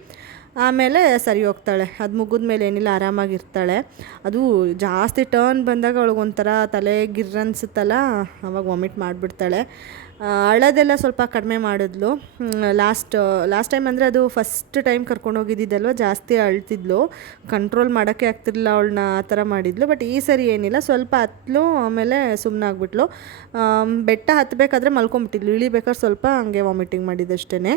ಆಮೇಲೆ ಸರಿ ಹೋಗ್ತಾಳೆ, ಅದು ಮುಗಿದ್ಮೇಲೆ ಏನಿಲ್ಲ, ಆರಾಮಾಗಿರ್ತಾಳೆ. ಅದು ಜಾಸ್ತಿ ಟರ್ನ್ ಬಂದಾಗ ಅವಳಿಗೊಂಥರ ತಲೆ ಗಿರ್ರನ್ಸುತ್ತಲ್ಲ, ಅವಾಗ ವಾಮಿಟ್ ಮಾಡಿಬಿಡ್ತಾಳೆ. ಅಳೋದೆಲ್ಲ ಸ್ವಲ್ಪ ಕಡಿಮೆ ಮಾಡಿದ್ಲು. ಲಾಸ್ಟ್ ಟೈಮ್ ಅಂದರೆ ಅದು ಫಸ್ಟ್ ಟೈಮ್ ಕರ್ಕೊಂಡು ಹೋಗಿದ್ದಿದ್ದಲ್ವ, ಜಾಸ್ತಿ ಅಳ್ತಿದ್ಲು, ಕಂಟ್ರೋಲ್ ಮಾಡೋಕ್ಕೆ ಆಗ್ತಿರ್ಲಿಲ್ಲ ಅವಳನ್ನ, ಆ ಥರ ಮಾಡಿದ್ಲು. ಬಟ್ ಈ ಸರಿ ಏನಿಲ್ಲ, ಸ್ವಲ್ಪ ಹತ್ತಲು ಆಮೇಲೆ ಸುಮ್ಮನಾಗ್ಬಿಟ್ಲು. ಬೆಟ್ಟ ಹತ್ತಬೇಕಾದ್ರೆ ಮಲ್ಕೊಂಬಿಟ್ಟಿದ್ಲು, ಇಳಿಬೇಕಾದ್ರೆ ಸ್ವಲ್ಪ ಹಂಗೆ ವಾಮಿಟಿಂಗ್ ಮಾಡಿದ್ದಷ್ಟೇ.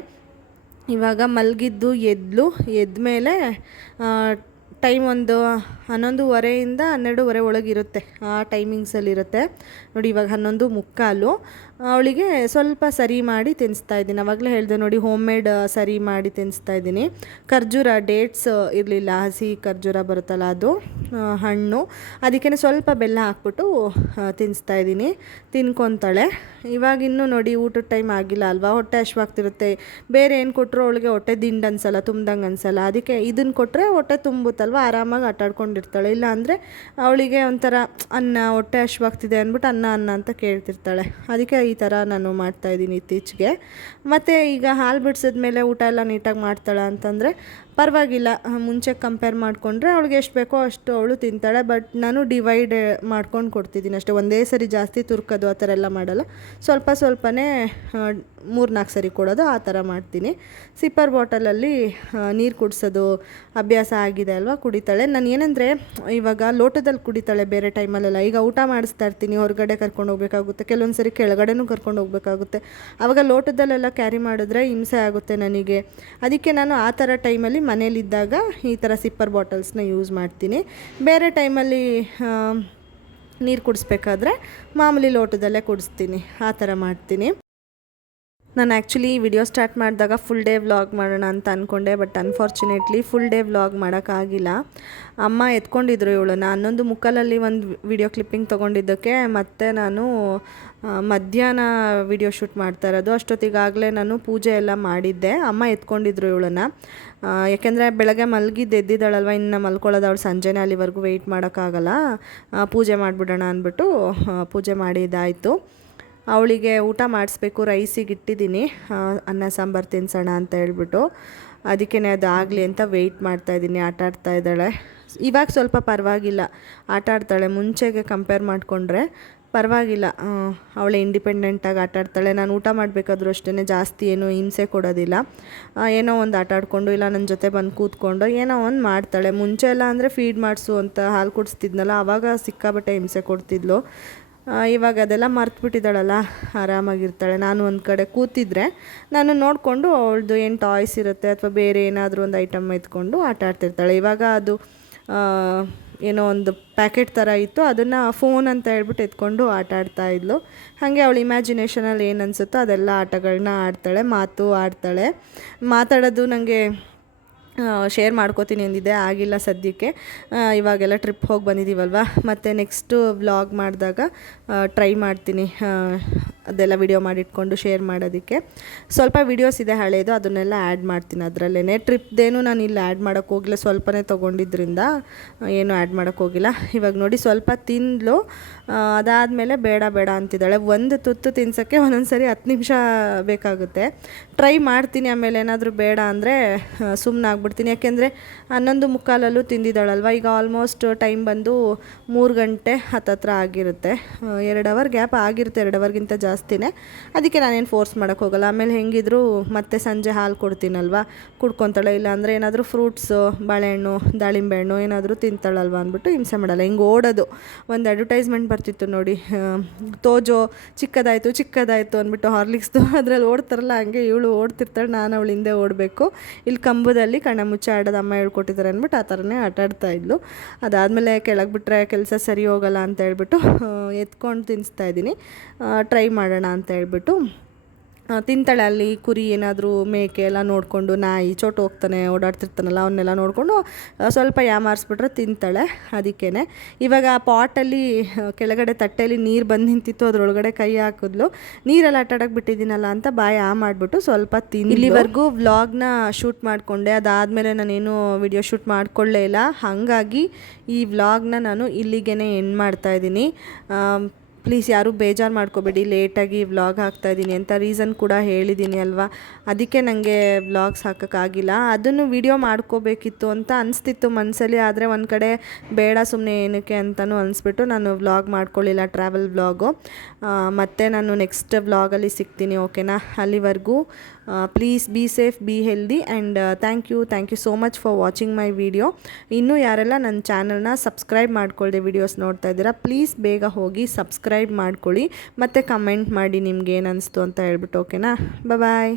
ಇವಾಗ ಮಲಗಿದ್ದು ಎದ್ಲು, ಎದ್ದ ಮೇಲೆ ಟೈಮ್ ಒಂದು 11:30 12:30 ಒಳಗಿರುತ್ತೆ, ಆ ಟೈಮಿಂಗ್ಸಲ್ಲಿರುತ್ತೆ ನೋಡಿ. ಇವಾಗ 11:45. ಅವಳಿಗೆ ಸ್ವಲ್ಪ ಸರಿ ಮಾಡಿ ತಿನ್ನಿಸ್ತಾ ಇದ್ದೀನಿ. ಆವಾಗಲೇ ಹೇಳಿದೆ ನೋಡಿ, ಹೋಮ್ ಮೇಡ್ ಸರಿ ಮಾಡಿ ತಿನ್ನಿಸ್ತಾ ಇದ್ದೀನಿ. ಖರ್ಜೂರ, ಡೇಟ್ಸ್ ಇರಲಿಲ್ಲ, ಹಸಿ ಖರ್ಜೂರ ಬರುತ್ತಲ್ಲ ಅದು, ಹಣ್ಣು, ಅದಕ್ಕೆ ಸ್ವಲ್ಪ ಬೆಲ್ಲ ಹಾಕ್ಬಿಟ್ಟು ತಿನ್ನಿಸ್ತಾ ಇದ್ದೀನಿ. ತಿನ್ಕೊತಾಳೆ. ಇವಾಗಿನ್ನೂ ನೋಡಿ ಊಟದ ಟೈಮ್ ಆಗಿಲ್ಲ ಅಲ್ವಾ, ಹೊಟ್ಟೆ ಹಶ್ವಾಗ್ತಿರುತ್ತೆ. ಬೇರೆ ಏನು ಕೊಟ್ಟರು ಅವಳಿಗೆ ಹೊಟ್ಟೆ ದಿಂಡು ಅನ್ಸಲ್ಲ, ತುಂಬ್ದಂಗೆ ಅನ್ಸಲ್ಲ. ಅದಕ್ಕೆ ಇದನ್ನು ಕೊಟ್ಟರೆ ಹೊಟ್ಟೆ ತುಂಬುತ್ತಲ್ವ, ಆರಾಮಾಗಿ ಆಟಾಡ್ಕೊಂಡಿರ್ತಾಳೆ. ಇಲ್ಲ ಅಂದರೆ ಅವಳಿಗೆ ಒಂಥರ ಅನ್ನ, ಹೊಟ್ಟೆ ಹಶ್ವಾಗ್ತಿದೆ ಅಂದ್ಬಿಟ್ಟು ಅನ್ನ ಅಂತ ಕೇಳ್ತಿರ್ತಾಳೆ. ಅದಕ್ಕೆ ಈ ಥರ ನಾನು ಮಾಡ್ತಾಯಿದ್ದೀನಿ ಇತ್ತೀಚೆಗೆ. ಮತ್ತು ಈಗ ಹಾಲು ಬಿಡಿಸಿದ್ಮೇಲೆ ಊಟ ಎಲ್ಲ ನೀಟಾಗಿ ಮಾಡ್ತಾಳೆ ಅಂತಂದರೆ ಪರವಾಗಿಲ್ಲ. ಮುಂಚೆ ಕಂಪೇರ್ ಮಾಡಿಕೊಂಡ್ರೆ ಅವಳಿಗೆ ಎಷ್ಟು ಬೇಕೋ ಅಷ್ಟು ಅವಳು ತಿಂತಾಳೆ. ಬಟ್ ನಾನು ಡಿವೈಡ್ ಮಾಡ್ಕೊಂಡು ಕೊಡ್ತಿದ್ದೀನಿ ಅಷ್ಟೇ, ಒಂದೇ ಸರಿ ಜಾಸ್ತಿ ತುರ್ಕೋದು ಆ ಥರ ಎಲ್ಲ ಮಾಡಲ್ಲ. ಸ್ವಲ್ಪನೇ 3-4 ಸರಿ ಕೊಡೋದು, ಆ ಥರ ಮಾಡ್ತೀನಿ. ಸಿಪ್ಪರ್ ಬಾಟಲಲ್ಲಿ ನೀರು ಕುಡಿಸೋದು ಅಭ್ಯಾಸ ಆಗಿದೆ ಅಲ್ವಾ, ಕುಡಿತಾಳೆ. ನಾನು ಏನಂದರೆ ಇವಾಗ ಲೋಟದಲ್ಲಿ ಕುಡಿತಾಳೆ ಬೇರೆ ಟೈಮಲ್ಲೆಲ್ಲ. ಈಗ ಊಟ ಮಾಡಿಸ್ತಾ ಇರ್ತೀನಿ, ಹೊರಗಡೆ ಕರ್ಕೊಂಡು ಹೋಗ್ಬೇಕಾಗುತ್ತೆ, ಕೆಲವೊಂದು ಸರಿ ಕೆಳಗಡೆನೂ ಕರ್ಕೊಂಡು ಹೋಗ್ಬೇಕಾಗುತ್ತೆ. ಆವಾಗ ಲೋಟದಲ್ಲೆಲ್ಲ ಕ್ಯಾರಿ ಮಾಡಿದ್ರೆ ಹಿಂಸೆ ಆಗುತ್ತೆ ನನಗೆ. ಅದಕ್ಕೆ ನಾನು ಆ ಥರ ಟೈಮಲ್ಲಿ ಮನೇಲಿದ್ದಾಗ ಈ ಥರ ಸಿಪ್ಪರ್ ಬಾಟಲ್ಸ್ನ ಯೂಸ್ ಮಾಡ್ತೀನಿ. ಬೇರೆ ಟೈಮಲ್ಲಿ ನೀರು ಕುಡಿಸ್ಬೇಕಾದ್ರೆ ಮಾಮೂಲಿ ಲೋಟದಲ್ಲೇ ಕುಡಿಸ್ತೀನಿ, ಆ ಥರ ಮಾಡ್ತೀನಿ. ನಾನು ಆ್ಯಕ್ಚುಲಿ ವಿಡಿಯೋ ಸ್ಟಾರ್ಟ್ ಮಾಡಿದಾಗ ಫುಲ್ ಡೇ ವ್ಲಾಗ್ ಮಾಡೋಣ ಅಂತ ಅಂದ್ಕೊಂಡೆ. But unfortunately full day vlog ಮಾಡೋಕ್ಕಾಗಿಲ್ಲ. ಅಮ್ಮ ಎತ್ಕೊಂಡಿದ್ರು ಇವಳನ್ನ. 11:45 ಒಂದು ವಿಡಿಯೋ ಕ್ಲಿಪ್ಪಿಂಗ್ ತೊಗೊಂಡಿದ್ದಕ್ಕೆ ಮತ್ತೆ ನಾನು ಮಧ್ಯಾಹ್ನ ವಿಡಿಯೋ ಶೂಟ್ ಮಾಡ್ತಾ ಇರೋದು. ಅಷ್ಟೊತ್ತಿಗಾಗಲೇ ನಾನು ಪೂಜೆ ಎಲ್ಲ ಮಾಡಿದ್ದೆ. ಅಮ್ಮ ಎತ್ಕೊಂಡಿದ್ರು ಇವಳನ್ನು, ಯಾಕೆಂದರೆ ಬೆಳಗ್ಗೆ ಮಲಗಿದ್ದು ಎದ್ದಿದ್ದಾಳಲ್ವ, ಇನ್ನು ಮಲ್ಕೊಳ್ಳೋದು ಅವಳು ಸಂಜೆನೇ, ಅಲ್ಲಿವರೆಗೂ ವೆಯ್ಟ್ ಮಾಡೋಕ್ಕಾಗಲ್ಲ, ಪೂಜೆ ಮಾಡಿಬಿಡೋಣ ಅಂದ್ಬಿಟ್ಟು ಪೂಜೆ ಮಾಡಿದ್ದಾಯಿತು. ಅವಳಿಗೆ ಊಟ ಮಾಡಿಸ್ಬೇಕು, ರೈಸಿಗೆ ಇಟ್ಟಿದ್ದೀನಿ, ಅನ್ನ ಸಾಂಬಾರು ತಿನ್ಸೋಣ ಅಂತ ಹೇಳ್ಬಿಟ್ಟು. ಅದಕ್ಕೇ ಅದು ಆಗಲಿ ಅಂತ ವೆಯ್ಟ್ ಮಾಡ್ತಾಯಿದ್ದೀನಿ. ಆಟಾಡ್ತಾ ಇದ್ದಾಳೆ ಇವಾಗ, ಸ್ವಲ್ಪ ಪರವಾಗಿಲ್ಲ ಆಟಾಡ್ತಾಳೆ. ಮುಂಚೆಗೆ ಕಂಪೇರ್ ಮಾಡಿಕೊಂಡ್ರೆ ಪರವಾಗಿಲ್ಲ, ಅವಳೆ ಇಂಡಿಪೆಂಡೆಂಟಾಗಿ ಆಟಾಡ್ತಾಳೆ. ನಾನು ಊಟ ಮಾಡಬೇಕಾದ್ರೂ ಅಷ್ಟೇ, ಜಾಸ್ತಿ ಏನೂ ಹಿಂಸೆ ಕೊಡೋದಿಲ್ಲ. ಏನೋ ಒಂದು ಆಟಾಡಿಕೊಂಡು ಇಲ್ಲ ನನ್ನ ಜೊತೆ ಬಂದು ಕೂತ್ಕೊಂಡು ಏನೋ ಒಂದು ಮಾಡ್ತಾಳೆ. ಮುಂಚೆ ಎಲ್ಲ ಅಂದರೆ ಫೀಡ್ ಮಾಡಿಸು ಅಂತ ಹಾಲು ಕುಡಿಸ್ತಿದ್ನಲ್ಲ, ಆವಾಗ ಸಿಕ್ಕಾಬಟ್ಟೆ ಹಿಂಸೆ ಕೊಡ್ತಿದ್ಲು. ಇವಾಗ ಅದೆಲ್ಲ ಮರ್ತುಬಿಟ್ಟಿದ್ದಾಳಲ್ಲ, ಆರಾಮಾಗಿರ್ತಾಳೆ. ನಾನು ಒಂದು ಕಡೆ ಕೂತಿದ್ರೆ ನಾನು ನೋಡಿಕೊಂಡು ಅವಳದು ಏನು ಟಾಯ್ಸ್ ಇರುತ್ತೆ ಅಥವಾ ಬೇರೆ ಏನಾದರೂ ಒಂದು ಐಟಮ್ ಎತ್ಕೊಂಡು ಆಟ ಆಡ್ತಿರ್ತಾಳೆ. ಇವಾಗ ಅದು ಏನೋ ಒಂದು ಪ್ಯಾಕೆಟ್ ಥರ ಇತ್ತು, ಅದನ್ನು ಫೋನ್ ಅಂತ ಹೇಳ್ಬಿಟ್ಟು ಎತ್ಕೊಂಡು ಆಟ ಆಡ್ತಾಯಿದ್ಲು. ಹಾಗೆ ಅವಳು ಇಮ್ಯಾಜಿನೇಷನಲ್ಲಿ ಏನು ಅನಿಸುತ್ತೋ ಅದೆಲ್ಲ ಆಟಗಳನ್ನ ಆಡ್ತಾಳೆ, ಮಾತು ಆಡ್ತಾಳೆ. ಮಾತಾಡೋದು ನನಗೆ ಶೇರ್ ಮಾಡ್ಕೋತೀನಿ ಅಂದಿದ್ದೆ, ಆಗಿಲ್ಲ ಸದ್ಯಕ್ಕೆ. ಇವಾಗೆಲ್ಲ ಟ್ರಿಪ್ ಹೋಗಿ ಬಂದಿದ್ದೀವಲ್ವ, ಮತ್ತು ನೆಕ್ಸ್ಟು ವ್ಲಾಗ್ ಮಾಡಿದಾಗ ಟ್ರೈ ಮಾಡ್ತೀನಿ ಅದೆಲ್ಲ ವಿಡಿಯೋ ಮಾಡಿಟ್ಕೊಂಡು ಶೇರ್ ಮಾಡೋದಕ್ಕೆ. ಸ್ವಲ್ಪ ವೀಡಿಯೋಸ್ ಇದೆ ಹಳೇದು, ಅದನ್ನೆಲ್ಲ ಆ್ಯಡ್ ಮಾಡ್ತೀನಿ ಅದರಲ್ಲೇ. ಟ್ರಿಪ್ದೇನು ನಾನು ಇಲ್ಲಿ ಆ್ಯಡ್ ಮಾಡೋಕ್ಕೆ ಹೋಗಿಲ್ಲ, ಸ್ವಲ್ಪನೇ ತೊಗೊಂಡಿದ್ದರಿಂದ ಏನು ಆ್ಯಡ್ ಮಾಡೋಕ್ಕೆ ಹೋಗಿಲ್ಲ. ಇವಾಗ ನೋಡಿ ಸ್ವಲ್ಪ ತಿಂದಳು, ಅದಾದಮೇಲೆ ಬೇಡ ಅಂತಿದ್ದಾಳೆ. ಒಂದು ತುತ್ತು ತಿನ್ಸೋಕ್ಕೆ ಒಂದೊಂದು ಸರಿ 10 ನಿಮಿಷ ಬೇಕಾಗುತ್ತೆ. ಟ್ರೈ ಮಾಡ್ತೀನಿ, ಆಮೇಲೆ ಏನಾದರೂ ಬೇಡ ಅಂದರೆ ಸುಮ್ಮನಾಗ್ಬಿಡ್ತೀನಿ. ಯಾಕೆಂದರೆ 11:45 ತಿಂದಿದ್ದಾಳಲ್ವ. ಈಗ ಆಲ್ಮೋಸ್ಟ್ ಟೈಮ್ ಬಂದು 3 ಗಂಟೆ ಹತ್ತತ್ರ ಆಗಿರುತ್ತೆ. 2 ಅವರ್ ಗ್ಯಾಪ್ ಆಗಿರುತ್ತೆ, 2 ಅವರ್ಗಿಂತ ಜಾಸ್ತಿನೇ. ಅದಕ್ಕೆ ನಾನೇನು ಫೋರ್ಸ್ ಮಾಡೋಕ್ಕೆ ಹೋಗಲ್ಲ. ಆಮೇಲೆ ಹೆಂಗಿದ್ರು ಮತ್ತೆ ಸಂಜೆ ಹಾಲು ಕೊಡ್ತೀನಲ್ವ, ಕುಡ್ಕೊತಾಳೆ. ಇಲ್ಲ ಅಂದರೆ ಏನಾದರೂ ಫ್ರೂಟ್ಸು, ಬಾಳೆಹಣ್ಣು, ದಾಳಿಂಬೆ ಹಣ್ಣು ಏನಾದರೂ ತಿಂತಾಳಲ್ವ ಅಂದ್ಬಿಟ್ಟು ಹಿಂಸೆ ಮಾಡಲ್ಲ. ಹಿಂಗೆ ಓಡೋದು. ಒಂದು ಅಡ್ವರ್ಟೈಸ್ಮೆಂಟ್ ಬರ್ತಿತ್ತು ನೋಡಿ, ತೋಜೋ ಚಿಕ್ಕದಾಯಿತು ಅಂದ್ಬಿಟ್ಟು ಹಾರ್ಲಿಕ್ಸ್ದು, ಅದರಲ್ಲಿ ಓಡ್ತಾರಲ್ಲ, ಹಂಗೆ ಇವಳು ಓಡ್ತಿರ್ತಾಳೆ, ನಾನು ಅವಳು ಹಿಂದೆ ಓಡಬೇಕು. ಇಲ್ಲಿ ಕಂಬದಲ್ಲಿ ಕಣ್ಣ ಮುಚ್ಚೆ ಆಡೋದು ಅಮ್ಮ ಹೇಳ್ಕೊಟ್ಟಿದ್ದಾರೆ ಅಂದ್ಬಿಟ್ಟು ಆ ಥರನೇ ಆಟಾಡ್ತಾ ಇದ್ಲು. ಅದಾದಮೇಲೆ ಕೆಳಗೆ ಬಿಟ್ಟರೆ ಕೆಲಸ ಸರಿ ಹೋಗಲ್ಲ ಅಂತ ಹೇಳ್ಬಿಟ್ಟು ಎತ್ಕೊಂಡು ತಿನ್ನಿಸ್ತಾ ಇದ್ದೀನಿ. ಟ್ರೈ ಮಾಡೋಣ ಅಂತ ಹೇಳ್ಬಿಟ್ಟು ತಿಂತಾಳೆ. ಅಲ್ಲಿ ಕುರಿ ಏನಾದರೂ ಮೇಕೆ ಎಲ್ಲ ನೋಡಿಕೊಂಡು, ನಾಯಿ ಚೋಟು ಹೋಗ್ತಾನೆ ಓಡಾಡ್ತಿರ್ತಾನಲ್ಲ, ಅವನ್ನೆಲ್ಲ ನೋಡಿಕೊಂಡು ಸ್ವಲ್ಪ ಯಾಮಾರಿಸ್ಬಿಟ್ರೆ ತಿಂತಾಳೆ. ಅದಕ್ಕೇ ಇವಾಗ ಆ ಪಾಟಲ್ಲಿ ಕೆಳಗಡೆ ತಟ್ಟೆಯಲ್ಲಿ ನೀರು ಬಂದು ನಿಂತಿತ್ತು, ಅದರೊಳಗಡೆ ಕೈ ಹಾಕಿದ್ಲು. ನೀರೆಲ್ಲ ಆಟಾಡಕ್ಕೆ ಬಿಟ್ಟಿದ್ದೀನಲ್ಲ ಅಂತ ಬಾಯಿ ಮಾಡಿಬಿಟ್ಟು ಸ್ವಲ್ಪ ತಿಂದು. ಇಲ್ಲಿವರೆಗೂ ವ್ಲಾಗ್ನ ಶೂಟ್ ಮಾಡಿಕೊಂಡೆ, ಅದಾದಮೇಲೆ ನಾನೇನು ವಿಡಿಯೋ ಶೂಟ್ ಮಾಡಿಕೊಳ್ಳೇ ಇಲ್ಲ. ಹಾಗಾಗಿ ಈ ವ್ಲಾಗ್ನ ನಾನು ಇಲ್ಲಿಗೇ ಎಂಡ್ ಮಾಡ್ತಾಯಿದ್ದೀನಿ. ಪ್ಲೀಸ್ ಯಾರೂ ಬೇಜಾರು ಮಾಡ್ಕೋಬೇಡಿ, ಲೇಟಾಗಿ ವ್ಲಾಗ್ ಹಾಕ್ತಾಯಿದ್ದೀನಿ ಅಂತ ರೀಸನ್ ಕೂಡ ಹೇಳಿದ್ದೀನಿ ಅಲ್ವಾ. ಅದಕ್ಕೆ ನನಗೆ ವ್ಲಾಗ್ಸ್ ಹಾಕೋಕ್ಕಾಗಿಲ್ಲ. ಅದನ್ನು ವಿಡಿಯೋ ಮಾಡ್ಕೋಬೇಕಿತ್ತು ಅಂತ ಅನಿಸ್ತಿತ್ತು ಮನಸ್ಸಲ್ಲಿ, ಆದರೆ ಒಂದು ಕಡೆ ಬೇಡ ಸುಮ್ಮನೆ ಏನಕ್ಕೆ ಅಂತಲೂ ಅನಿಸ್ಬಿಟ್ಟು ನಾನು ವ್ಲಾಗ್ ಮಾಡ್ಕೊಳ್ಳಿಲ್ಲ, ಟ್ರಾವೆಲ್ ವ್ಲಾಗು. ಮತ್ತು ನಾನು ನೆಕ್ಸ್ಟ್ ವ್ಲಾಗಲ್ಲಿ ಸಿಗ್ತೀನಿ, ಓಕೆನಾ? ಅಲ್ಲಿವರೆಗೂ please be safe, be healthy and thank you so much for watching my video. ಇನ್ನೂ ಯಾರೆಲ್ಲ ನನ್ನ ಚಾನಲ್ನ ಸಬ್ಸ್ಕ್ರೈಬ್ ಮಾಡ್ಕೊಳ್ಳದೆ ವಿಡಿಯೋಸ್ ನೋಡ್ತಾ ಇದ್ದೀರಾ, ಪ್ಲೀಸ್ ಬೇಗ ಹೋಗಿ ಸಬ್ಸ್ಕ್ರೈಬ್ ಮಾಡ್ಕೊಳ್ಳಿ ಮತ್ತು ಕಮೆಂಟ್ ಮಾಡಿ ನಿಮ್ಗೆ ಏನು ಅನಿಸ್ತು ಅಂತ ಹೇಳ್ಬಿಟ್ಟು, ಓಕೆನಾ? ಬಾಯ್.